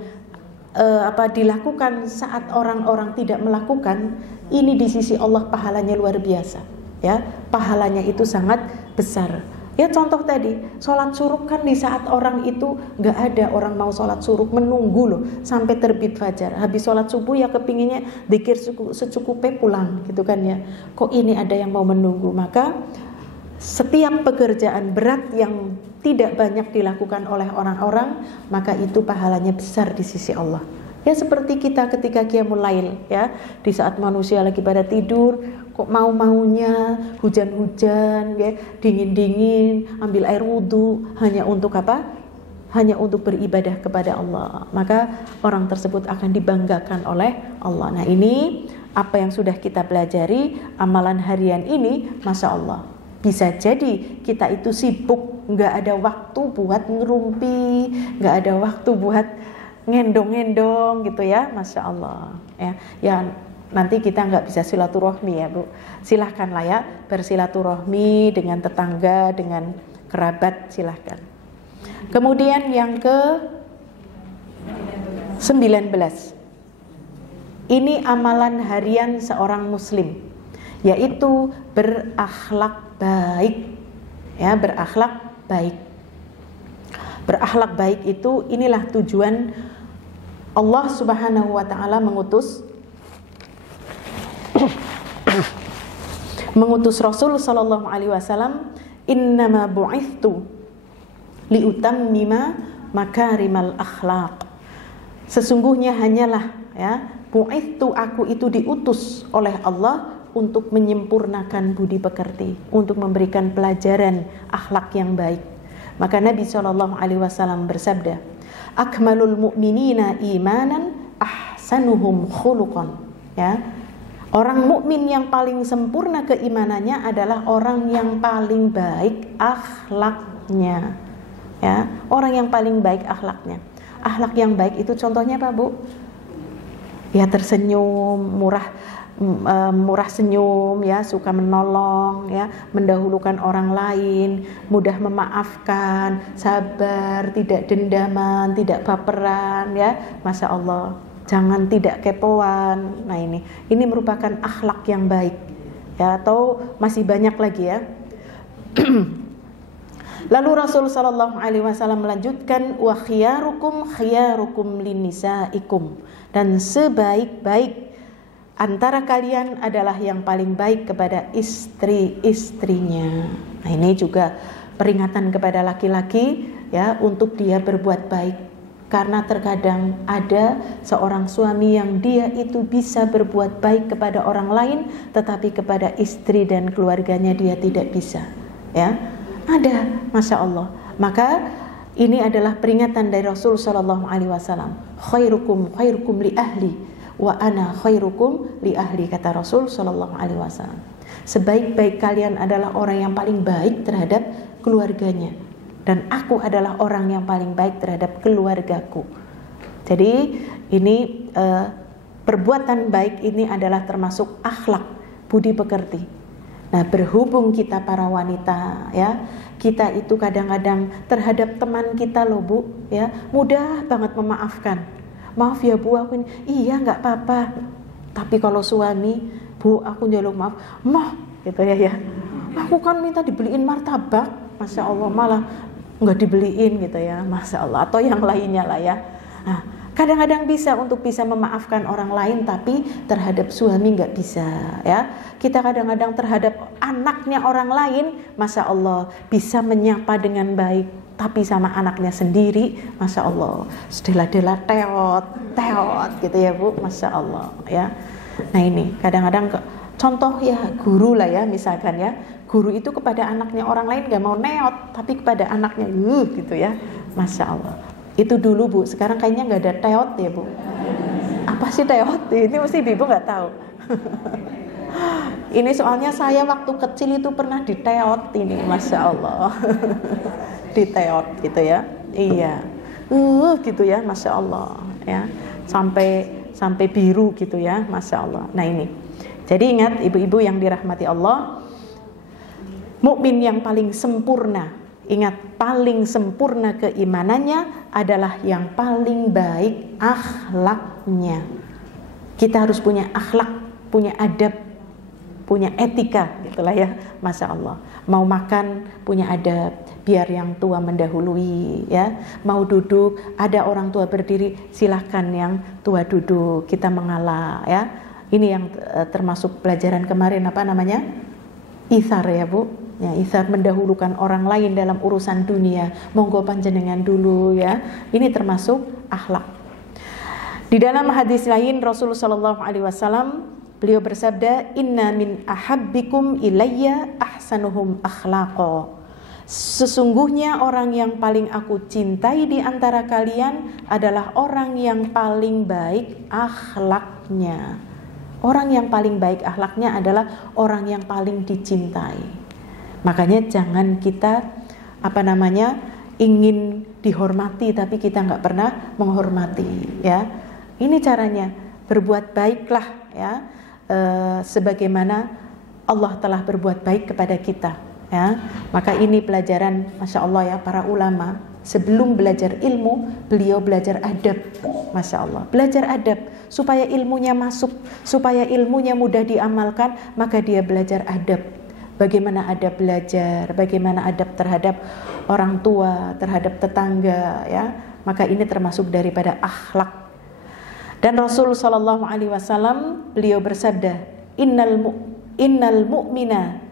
dilakukan saat orang-orang tidak melakukan, ini di sisi Allah pahalanya luar biasa, ya, pahalanya itu sangat besar. Ya contoh tadi, sholat syuruk kan di saat orang itu nggak ada orang mau sholat syuruk, menunggu loh sampai terbit fajar. Habis sholat subuh ya kepinginnya dzikir secukupnya pulang gitu kan ya. Kok ini ada yang mau menunggu? Maka setiap pekerjaan berat yang tidak banyak dilakukan oleh orang-orang, maka itu pahalanya besar di sisi Allah. Ya seperti kita ketika qiyamul lail ya, di saat manusia lagi pada tidur, kok mau-maunya hujan-hujan ya, dingin-dingin, ambil air wudhu hanya untuk apa? Hanya untuk beribadah kepada Allah. Maka orang tersebut akan dibanggakan oleh Allah. Nah ini apa yang sudah kita pelajari, amalan harian ini, masya Allah. Bisa jadi kita itu sibuk, nggak ada waktu buat ngerumpi, nggak ada waktu buat ngendong-ngendong gitu ya, masya Allah ya. Ya nanti kita nggak bisa silaturahmi ya Bu, silahkanlah ya bersilaturahmi dengan tetangga, dengan kerabat, silahkan. Kemudian yang ke 19, ini amalan harian seorang muslim, yaitu berakhlak baik ya, berakhlak baik. Berakhlak baik itu, inilah tujuan Allah Subhanahu wa taala mengutus Rasul sallallahu alaihi wasallam, innama bu'ithtu liutammima makarimal akhlaq. Sesungguhnya hanyalah ya, bu'ithtu, aku itu diutus oleh Allah untuk menyempurnakan budi pekerti, untuk memberikan pelajaran akhlak yang baik. Maka Nabi sallallahu alaihi wasallam bersabda, akmalul mu'minina imanan ahsanuhum khuluqan. Ya, orang mukmin yang paling sempurna keimanannya adalah orang yang paling baik akhlaknya. Ya, orang yang paling baik akhlaknya. Akhlak yang baik itu contohnya apa Bu? Ya tersenyum, murah senyum ya, suka menolong ya, mendahulukan orang lain, mudah memaafkan, sabar, tidak dendaman, tidak baperan ya, masya Allah. Jangan tidak kepoan. Nah ini merupakan akhlak yang baik ya, atau masih banyak lagi ya. Lalu Rasul sallallahu alaihi wasallam melanjutkan, wa khiyarukum khiyarukum linisaikum, dan sebaik-baik antara kalian adalah yang paling baik kepada istri-istrinya. Nah ini juga peringatan kepada laki-laki ya, untuk dia berbuat baik. Karena terkadang ada seorang suami yang dia itu bisa berbuat baik kepada orang lain, tetapi kepada istri dan keluarganya dia tidak bisa ya. Ada, masya Allah. Maka ini adalah peringatan dari Rasul sallallahu alaihi wasallam, khairukum khairukum li ahli wa ana khairukum li ahli, kata Rasul sallallahu alaihi wasallam. Sebaik-baik kalian adalah orang yang paling baik terhadap keluarganya, dan aku adalah orang yang paling baik terhadap keluargaku. Jadi ini perbuatan baik ini adalah termasuk akhlak budi pekerti. Nah, berhubung kita para wanita ya, kita itu kadang-kadang terhadap teman kita loh Bu ya, mudah banget memaafkan. Maaf ya Bu, aku ini, iya nggak apa-apa. Tapi kalau suami, Bu aku njaluk maaf, mah gitu ya. Aku kan minta dibeliin martabak, masya Allah malah nggak dibeliin gitu ya, masya Allah. Atau yang lainnya lah ya. Nah, kadang-kadang bisa untuk bisa memaafkan orang lain, tapi terhadap suami nggak bisa ya. Kita kadang-kadang terhadap anaknya orang lain, masya Allah bisa menyapa dengan baik, tapi sama anaknya sendiri, masya Allah sedela-dela teot gitu ya Bu, masya Allah ya. Nah ini kadang-kadang contoh ya, guru lah ya misalkan ya, guru itu kepada anaknya orang lain nggak mau neot, tapi kepada anaknya gitu ya, masya Allah. Itu dulu Bu, sekarang kayaknya nggak ada teot ya Bu. Apa sih teot? Ini mesti Ibu nggak tahu. Ini soalnya saya waktu kecil itu pernah diteot ini, masya Allah. Diteot gitu ya, iya, gitu ya, masya Allah ya, sampai biru gitu ya, masya Allah. Nah Jadi ingat ibu-ibu yang dirahmati Allah, mukmin yang paling sempurna, ingat paling sempurna keimanannya adalah yang paling baik akhlaknya. Kita harus punya akhlak, punya adab, punya etika, gitulah ya, masya Allah. Mau makan punya adab, biar yang tua mendahului, ya. Mau duduk, ada orang tua berdiri, silahkan yang tua duduk, kita mengalah, ya. Ini yang termasuk pelajaran kemarin, apa namanya? Itsar ya Bu, ya, itsar mendahulukan orang lain dalam urusan dunia. Monggo panjenengan dulu ya. Ini termasuk akhlak. Di dalam hadis lain Rasulullah SAW beliau bersabda, "Inna min ahabbikum ilayya ahsanuhum akhlaqa." Sesungguhnya orang yang paling aku cintai di antara kalian adalah orang yang paling baik akhlaknya. Orang yang paling baik akhlaknya adalah orang yang paling dicintai. Makanya jangan kita ingin dihormati tapi kita nggak pernah menghormati, ya. Ini caranya, berbuat baiklah, ya, sebagaimana Allah telah berbuat baik kepada kita, ya. Maka ini pelajaran, masya Allah ya, para ulama sebelum belajar ilmu beliau belajar adab, masya Allah, belajar adab supaya ilmunya masuk, supaya ilmunya mudah diamalkan. Maka dia belajar adab, bagaimana adab belajar, bagaimana adab terhadap orang tua, terhadap tetangga, ya. Maka ini termasuk daripada akhlak. Dan Rasul sallallahu alaihi wasallam beliau bersabda, innal mu'mina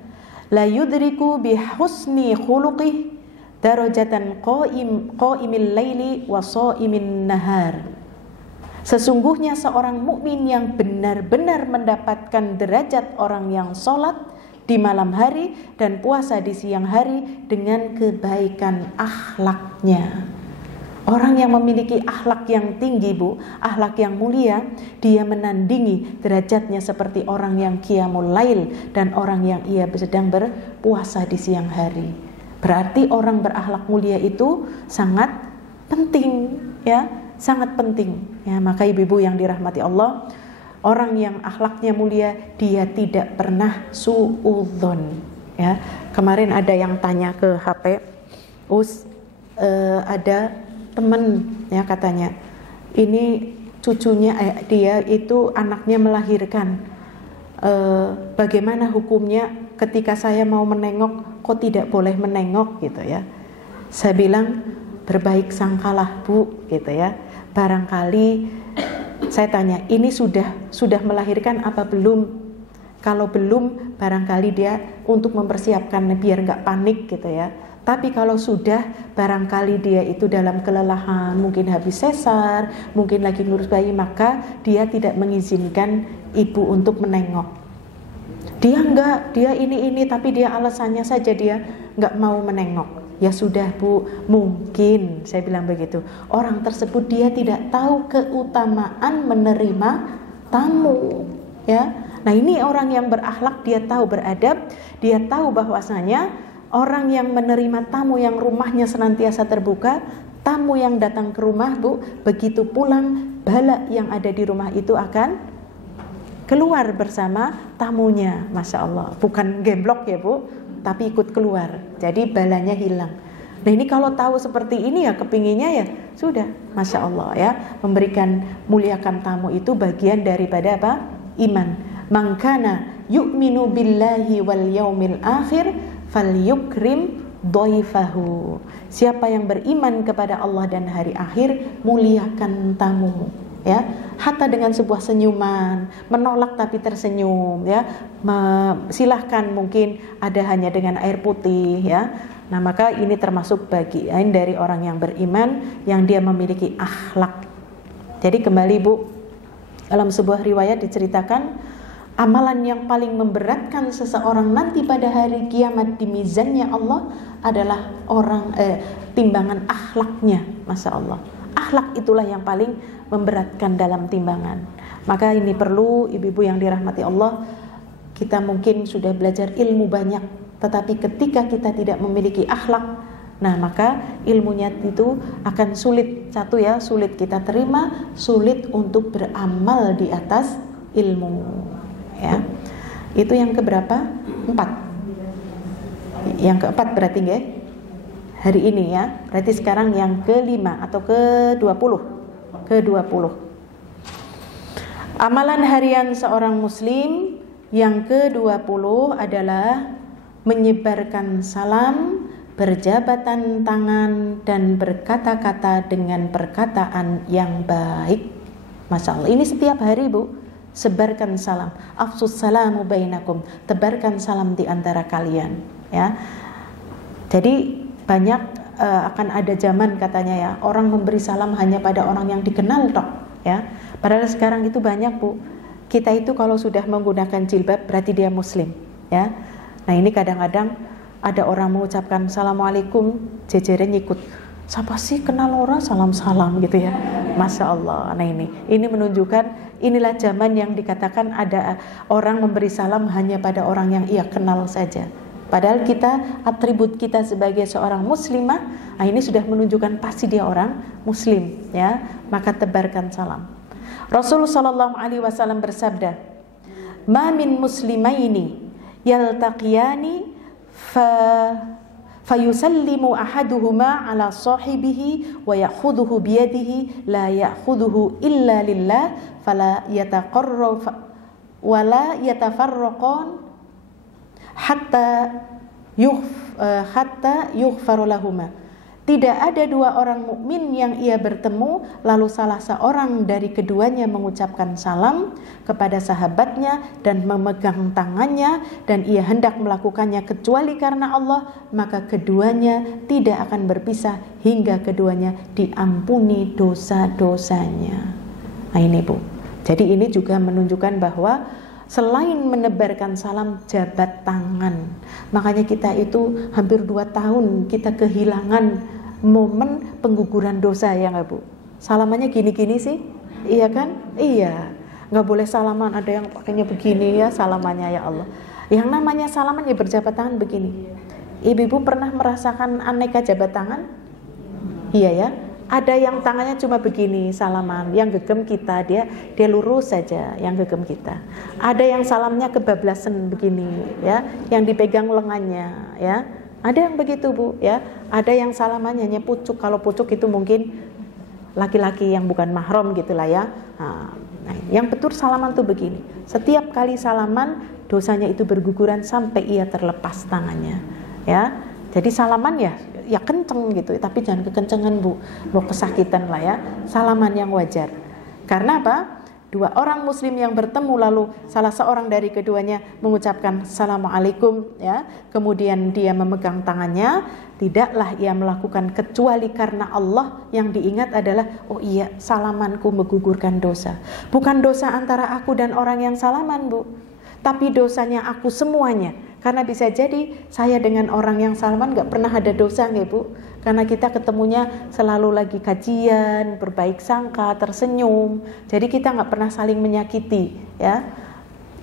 la yudriku bi husni khuluqih darajatan qa'imil laili wa sha'imin nahar. Sesungguhnya seorang mukmin yang benar-benar mendapatkan derajat orang yang sholat di malam hari dan puasa di siang hari dengan kebaikan akhlaknya. Orang yang memiliki akhlak yang tinggi, Bu, akhlak yang mulia, dia menandingi derajatnya seperti orang yang qiyamul lail dan orang yang ia sedang berpuasa di siang hari. Berarti orang berakhlak mulia itu sangat penting, ya, sangat penting. Ya, maka ibu-ibu yang dirahmati Allah, orang yang akhlaknya mulia dia tidak pernah suudzon. Ya, kemarin ada yang tanya ke HP, ada teman, ya, katanya ini cucunya dia itu anaknya melahirkan, bagaimana hukumnya ketika saya mau menengok kok tidak boleh menengok, gitu ya. Saya bilang berbaik sangkalah Bu, gitu ya. Barangkali saya tanya, ini sudah melahirkan apa belum? Kalau belum, barangkali dia untuk mempersiapkan biar nggak panik, gitu ya. Tapi kalau sudah, barangkali dia itu dalam kelelahan, mungkin habis sesar, mungkin lagi ngurus bayi, maka dia tidak mengizinkan ibu untuk menengok. Dia enggak, dia ini, tapi dia alasannya saja dia enggak mau menengok. Ya sudah Bu, mungkin saya bilang begitu, orang tersebut dia tidak tahu keutamaan menerima tamu, ya. Nah ini orang yang berakhlak, dia tahu beradab, dia tahu bahwasanya orang yang menerima tamu yang rumahnya senantiasa terbuka, tamu yang datang ke rumah, Bu, begitu pulang, bala yang ada di rumah itu akan keluar bersama tamunya, masya Allah. Bukan gemblok ya Bu, tapi ikut keluar. Jadi balanya hilang. Nah ini kalau tahu seperti ini ya, kepinginnya ya sudah, masya Allah ya, memberikan, muliakan tamu itu bagian daripada apa? Iman. Mangkana yu'minu billahi wal yaumil akhir falyukrim dhaifahu. Siapa yang beriman kepada Allah dan hari akhir, muliakan tamumu, ya. Hatta dengan sebuah senyuman, menolak tapi tersenyum, ya. Silahkan, mungkin ada hanya dengan air putih, ya. Nah maka ini termasuk bagian dari orang yang beriman, yang dia memiliki akhlak. Jadi kembali Bu, dalam sebuah riwayat diceritakan, amalan yang paling memberatkan seseorang nanti pada hari kiamat di mizannya Allah adalah timbangan akhlaknya, masya Allah. Akhlak itulah yang paling memberatkan dalam timbangan. Maka ini perlu ibu-ibu yang dirahmati Allah, kita mungkin sudah belajar ilmu banyak, tetapi ketika kita tidak memiliki akhlak, nah maka ilmunya itu akan sulit. Satu ya, sulit kita terima, sulit untuk beramal di atas ilmu, ya. Itu yang keberapa? 4. Yang keempat berarti nggih? Hari ini ya. Berarti sekarang yang ke-5 atau ke-20. Ke-20. Amalan harian seorang muslim yang ke-20 adalah menyebarkan salam, berjabatan tangan, dan berkata-kata dengan perkataan yang baik. Masya Allah, ini setiap hari Bu. Sebarkan salam, afsus salamu bainakum, tebarkan salam di antara kalian ya. Jadi banyak akan ada zaman katanya ya, orang memberi salam hanya pada orang yang dikenal tok ya. Padahal sekarang itu banyak Bu. Kita itu kalau sudah menggunakan jilbab berarti dia muslim ya. Nah ini kadang-kadang ada orang mengucapkan assalamualaikum, jejernya ikut, siapa sih kenal orang salam-salam gitu ya. Masya Allah. Nah ini menunjukkan inilah zaman yang dikatakan ada orang memberi salam hanya pada orang yang ia kenal saja. Padahal kita, atribut kita sebagai seorang muslimah, nah ini sudah menunjukkan pasti dia orang muslim ya. Maka tebarkan salam. Rasulullah sallallahu alaihi wasallam bersabda, "Ma min muslimaini yaltaqiyani fayusallimu ahaduhuma ala sahibihi wa ya'khudhuhu biyadihi la ya'khudhuhu illa lillah fala yataqarrab wa la yatafarraqan hatta yughfaru lahuma." Tidak ada dua orang mukmin yang ia bertemu lalu salah seorang dari keduanya mengucapkan salam kepada sahabatnya dan memegang tangannya dan ia hendak melakukannya kecuali karena Allah, maka keduanya tidak akan berpisah hingga keduanya diampuni dosa-dosanya. Nah ini Bu. Jadi ini juga menunjukkan bahwa selain menebarkan salam, jabat tangan. Makanya kita itu hampir 2 tahun kita kehilangan momen pengguguran dosa ya nggak Bu? Salamannya gini-gini sih, iya kan? Iya, nggak boleh salaman ada yang pakainya begini ya salamannya ya Allah. Yang namanya salaman ya berjabat tangan begini. Ibu-ibu pernah merasakan aneka jabat tangan? Iya ya. Ada yang tangannya cuma begini salaman, yang gegem kita dia lurus saja, yang gegem kita. Ada yang salamnya kebablasan begini ya, yang dipegang lengannya ya. Ada yang begitu Bu ya. Ada yang salamannya hanya pucuk. Kalau pucuk itu mungkin laki-laki yang bukan mahram gitulah ya. Nah, yang betul salaman tuh begini. Setiap kali salaman dosanya itu berguguran sampai ia terlepas tangannya ya. Jadi salaman ya kenceng gitu, tapi jangan kekencengan Bu, mau kesakitan lah ya. Salaman yang wajar. Karena apa? 2 orang muslim yang bertemu lalu salah seorang dari keduanya mengucapkan assalamualaikum ya, kemudian dia memegang tangannya, tidaklah ia melakukan kecuali karena Allah. Yang diingat adalah oh iya, salamanku menggugurkan dosa. Bukan dosa antara aku dan orang yang salaman Bu, tapi dosanya aku semuanya. Karena bisa jadi saya dengan orang yang salaman gak pernah ada dosa nggak Bu? Karena kita ketemunya selalu lagi kajian, berbaik sangka, tersenyum. Jadi kita gak pernah saling menyakiti ya.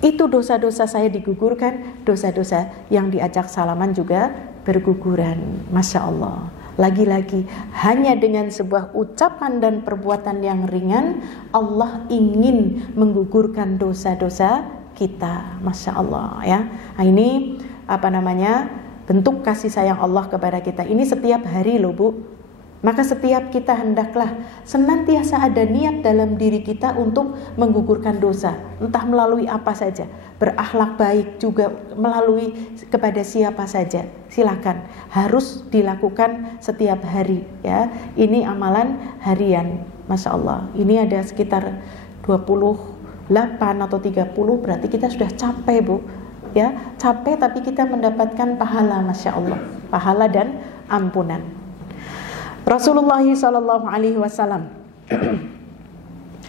Itu dosa-dosa saya digugurkan, dosa-dosa yang diajak salaman juga berguguran. Masya Allah. Lagi-lagi hanya dengan sebuah ucapan dan perbuatan yang ringan Allah ingin menggugurkan dosa-dosa kita. Masya Allah ya. Nah ini bentuk kasih sayang Allah kepada kita. Ini setiap hari loh Bu. Maka setiap kita hendaklah senantiasa ada niat dalam diri kita untuk menggugurkan dosa, entah melalui apa saja. Berakhlak baik juga melalui kepada siapa saja. Silakan, harus dilakukan setiap hari ya. Ini amalan harian. Masya Allah. Ini ada sekitar 28 atau 30, berarti kita sudah capek Bu ya, capek tapi kita mendapatkan pahala. Masya Allah, pahala dan ampunan. Rasulullah sallallahu alaihi wasallam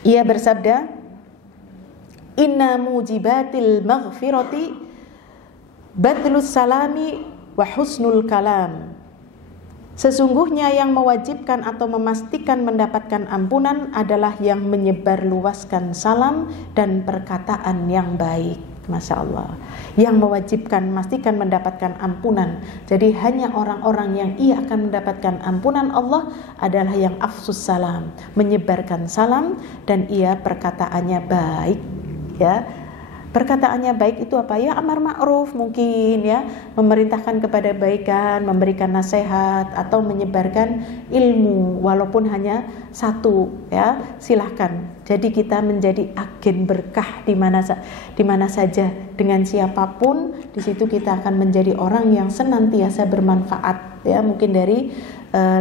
ia bersabda, inna mujibatil maghfirati badlus salami wa husnul kalam. Sesungguhnya yang mewajibkan atau memastikan mendapatkan ampunan adalah yang menyebarluaskan salam dan perkataan yang baik. Masya Allah. Yang mewajibkan memastikan mendapatkan ampunan. Jadi hanya orang-orang yang ia akan mendapatkan ampunan Allah adalah yang afsus salam, menyebarkan salam dan ia perkataannya baik ya. Perkataannya baik itu apa? Ya amar ma'ruf mungkin ya, memerintahkan kepada kebaikan, memberikan nasihat atau menyebarkan ilmu walaupun hanya satu ya, silahkan. Jadi kita menjadi agen berkah di mana saja dengan siapapun, di situ kita akan menjadi orang yang senantiasa bermanfaat ya, mungkin dari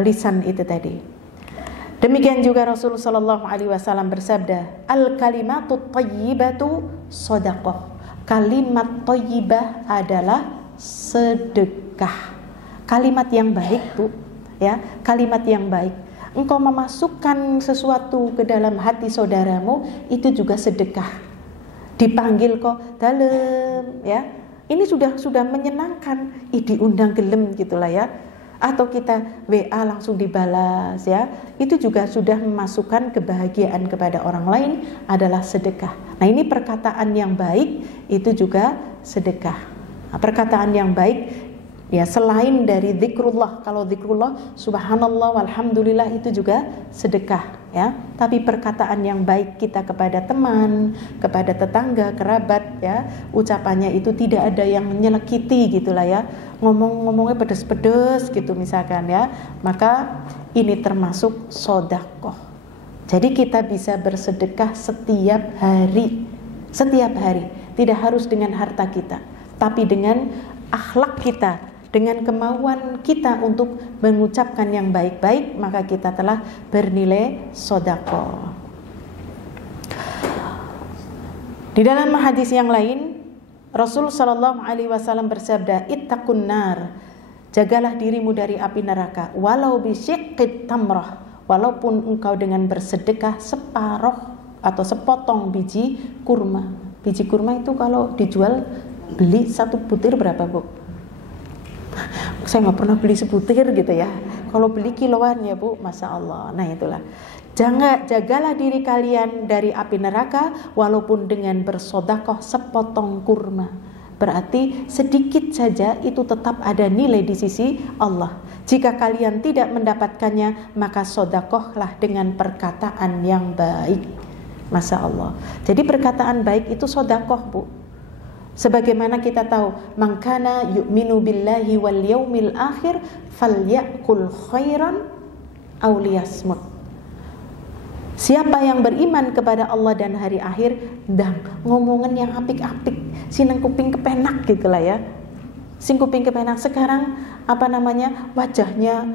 lisan itu tadi. Demikian juga Rasulullah SAW bersabda, al-kalimatut thayyibatu shadaqah. Kalimat thayyibah adalah sedekah. Kalimat yang baik, Bu, ya, kalimat yang baik. Engkau memasukkan sesuatu ke dalam hati saudaramu, itu juga sedekah. Dipanggil kok dalem, ya. Ini sudah menyenangkan, diundang gelem gitulah ya. Atau kita WA langsung dibalas ya, itu juga sudah memasukkan kebahagiaan kepada orang lain, adalah sedekah. Nah ini perkataan yang baik itu juga sedekah. Nah, perkataan yang baik ya, selain dari zikrullah, kalau zikrullah subhanallah walhamdulillah itu juga sedekah ya. Tapi perkataan yang baik kita kepada teman, kepada tetangga, kerabat ya, ucapannya itu tidak ada yang menyelekiti gitulah ya, ngomongnya pedes-pedes gitu misalkan ya, maka ini termasuk sedekah. Jadi kita bisa bersedekah setiap hari, tidak harus dengan harta kita, tapi dengan akhlak kita, dengan kemauan kita untuk mengucapkan yang baik-baik, maka kita telah bernilai sedekah. Di dalam hadis yang lain, Rasul sallallahu alaihi wasallam bersabda, ittaqun nar, jagalah dirimu dari api neraka, walau bisyiqqit tamrah, walaupun engkau dengan bersedekah separuh atau sepotong biji kurma. Biji kurma itu kalau dijual, beli satu butir berapa, Bu? Saya nggak pernah beli sebutir gitu ya. Kalau beli kiloan ya, Bu, masya Allah. Nah itulah. Jagalah diri kalian dari api neraka walaupun dengan bersedekah sepotong kurma. Berarti sedikit saja itu tetap ada nilai di sisi Allah. Jika kalian tidak mendapatkannya, maka sedekahlah dengan perkataan yang baik. Masya Allah. Jadi perkataan baik itu sedekah, Bu. Sebagaimana kita tahu, man kana yu'minu billahi wal yaumil akhir falyakul khairan aw liyasmut. Siapa yang beriman kepada Allah dan hari akhir, dan ngomongan yang apik-apik, sineng kuping kepenak gitulah ya. Sing kuping kepenak. Sekarang wajahnya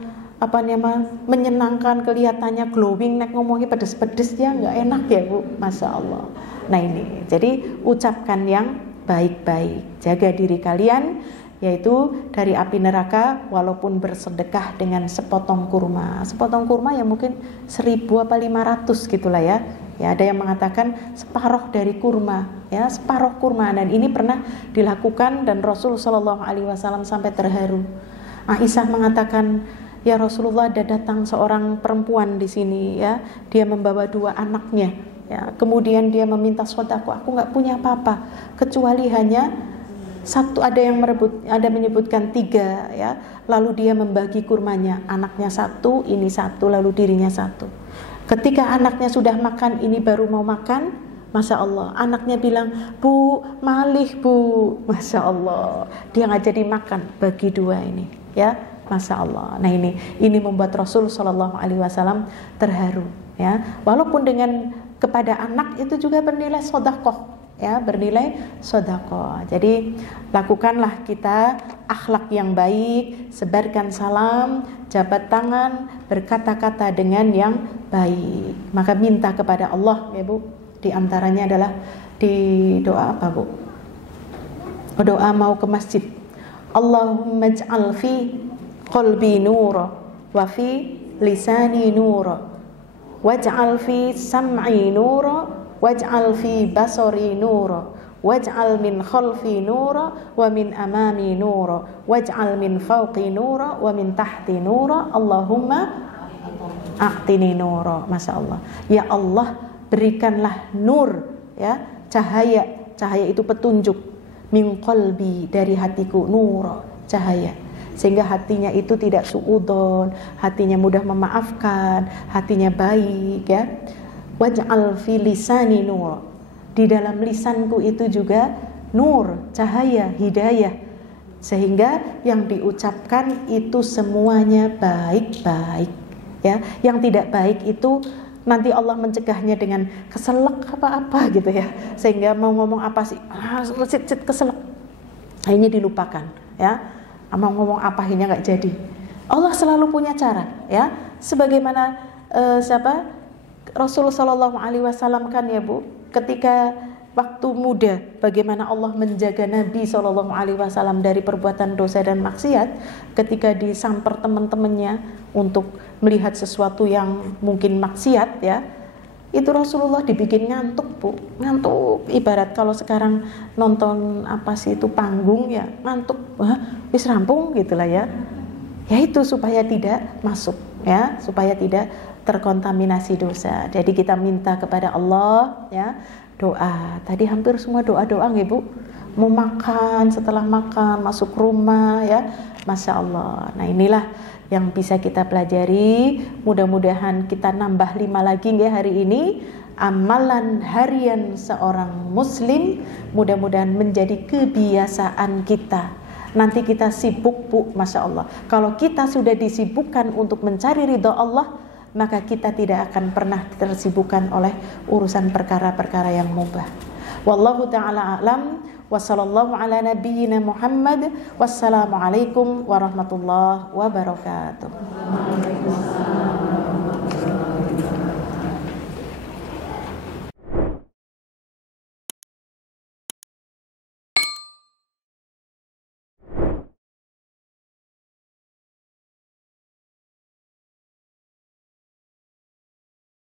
menyenangkan, kelihatannya glowing, nek ngomongnya pedes-pedes ya nggak enak ya, Bu. Masya Allah. Nah ini, jadi ucapkan yang baik-baik. Jaga diri kalian yaitu dari api neraka walaupun bersedekah dengan sepotong kurma. Sepotong kurma yang mungkin 1.000 apa 500 gitulah ya. Ya, ada yang mengatakan separuh dari kurma, ya, separuh kurma, dan ini pernah dilakukan dan Rasulullah SAW sampai terharu. Aisyah mengatakan, ya Rasulullah, ada datang seorang perempuan di sini ya, dia membawa 2 anaknya. Ya, kemudian dia meminta sedekah, aku nggak punya apa-apa kecuali hanya satu. Ada menyebutkan 3 ya, lalu dia membagi kurmanya, anaknya 1, ini 1, lalu dirinya 1. Ketika anaknya sudah makan, ini baru mau makan, masya Allah, anaknya bilang, Bu, malih Bu, masya Allah, dia nggak jadi makan, bagi 2 ini ya, masya Allah. Nah ini membuat Rasul SAW terharu ya, walaupun dengan kepada anak itu juga bernilai sedekah ya, bernilai sedekah. Jadi lakukanlah kita akhlak yang baik, sebarkan salam, jabat tangan, berkata-kata dengan yang baik. Maka minta kepada Allah ya, Bu. Di antaranya adalah di doa apa, Bu? Doa mau ke masjid. Allahumma ij'al fi qalbi nura wa fi lisani nura waj'al fi sam'i nura waj'al fi basari nura waj'al min khalfi nura wa min amami nura waj'al min fawqi nura wa min tahti nura Allahumma a'tini nura. Masya Allah. Ya Allah, berikanlah nur ya, cahaya itu petunjuk, min qalbi, dari hatiku, nura, cahaya, sehingga hatinya itu tidak suudzon, hatinya mudah memaafkan, hatinya baik ya. Waj'al fi lisani nur, Di dalam lisanku itu juga nur, cahaya, hidayah. Sehingga yang diucapkan itu semuanya baik-baik. Ya, yang tidak baik itu nanti Allah mencegahnya dengan keselak apa-apa gitu ya. Sehingga mau ngomong apa sih? Keselak. Akhirnya dilupakan, ya. Mau ngomong apa akhirnya nggak jadi. Allah selalu punya cara, ya. Sebagaimana Rasulullah Shallallahu Alaihi Wasallam kan ya Bu, ketika waktu muda, bagaimana Allah menjaga Nabi Shallallahu Alaihi Wasallam dari perbuatan dosa dan maksiat, ketika disamper teman-temannya untuk melihat sesuatu yang mungkin maksiat, ya. Itu Rasulullah dibikin ngantuk Bu, ngantuk. Ibarat kalau sekarang nonton apa sih itu panggung ya, ngantuk, wis rampung gitulah ya. Ya itu supaya tidak masuk, ya, supaya tidak terkontaminasi dosa. Jadi kita minta kepada Allah, ya, doa. Tadi hampir semua doa-doa nggih Bu. Mau makan, setelah makan masuk rumah, ya, Masya Allah. Nah inilah yang bisa kita pelajari. Mudah-mudahan kita nambah 5 lagi ya hari ini. Amalan harian seorang muslim mudah-mudahan menjadi kebiasaan kita. Nanti kita sibuk Bu, Masya Allah. Kalau kita sudah disibukkan untuk mencari ridha Allah, maka kita tidak akan pernah tersibukkan oleh urusan perkara-perkara yang mubah. Wallahu ta'ala a'lam. Wassallallahu ala nabiyyina Muhammad. Wassalamualaikum warahmatullahi wabarakatuh.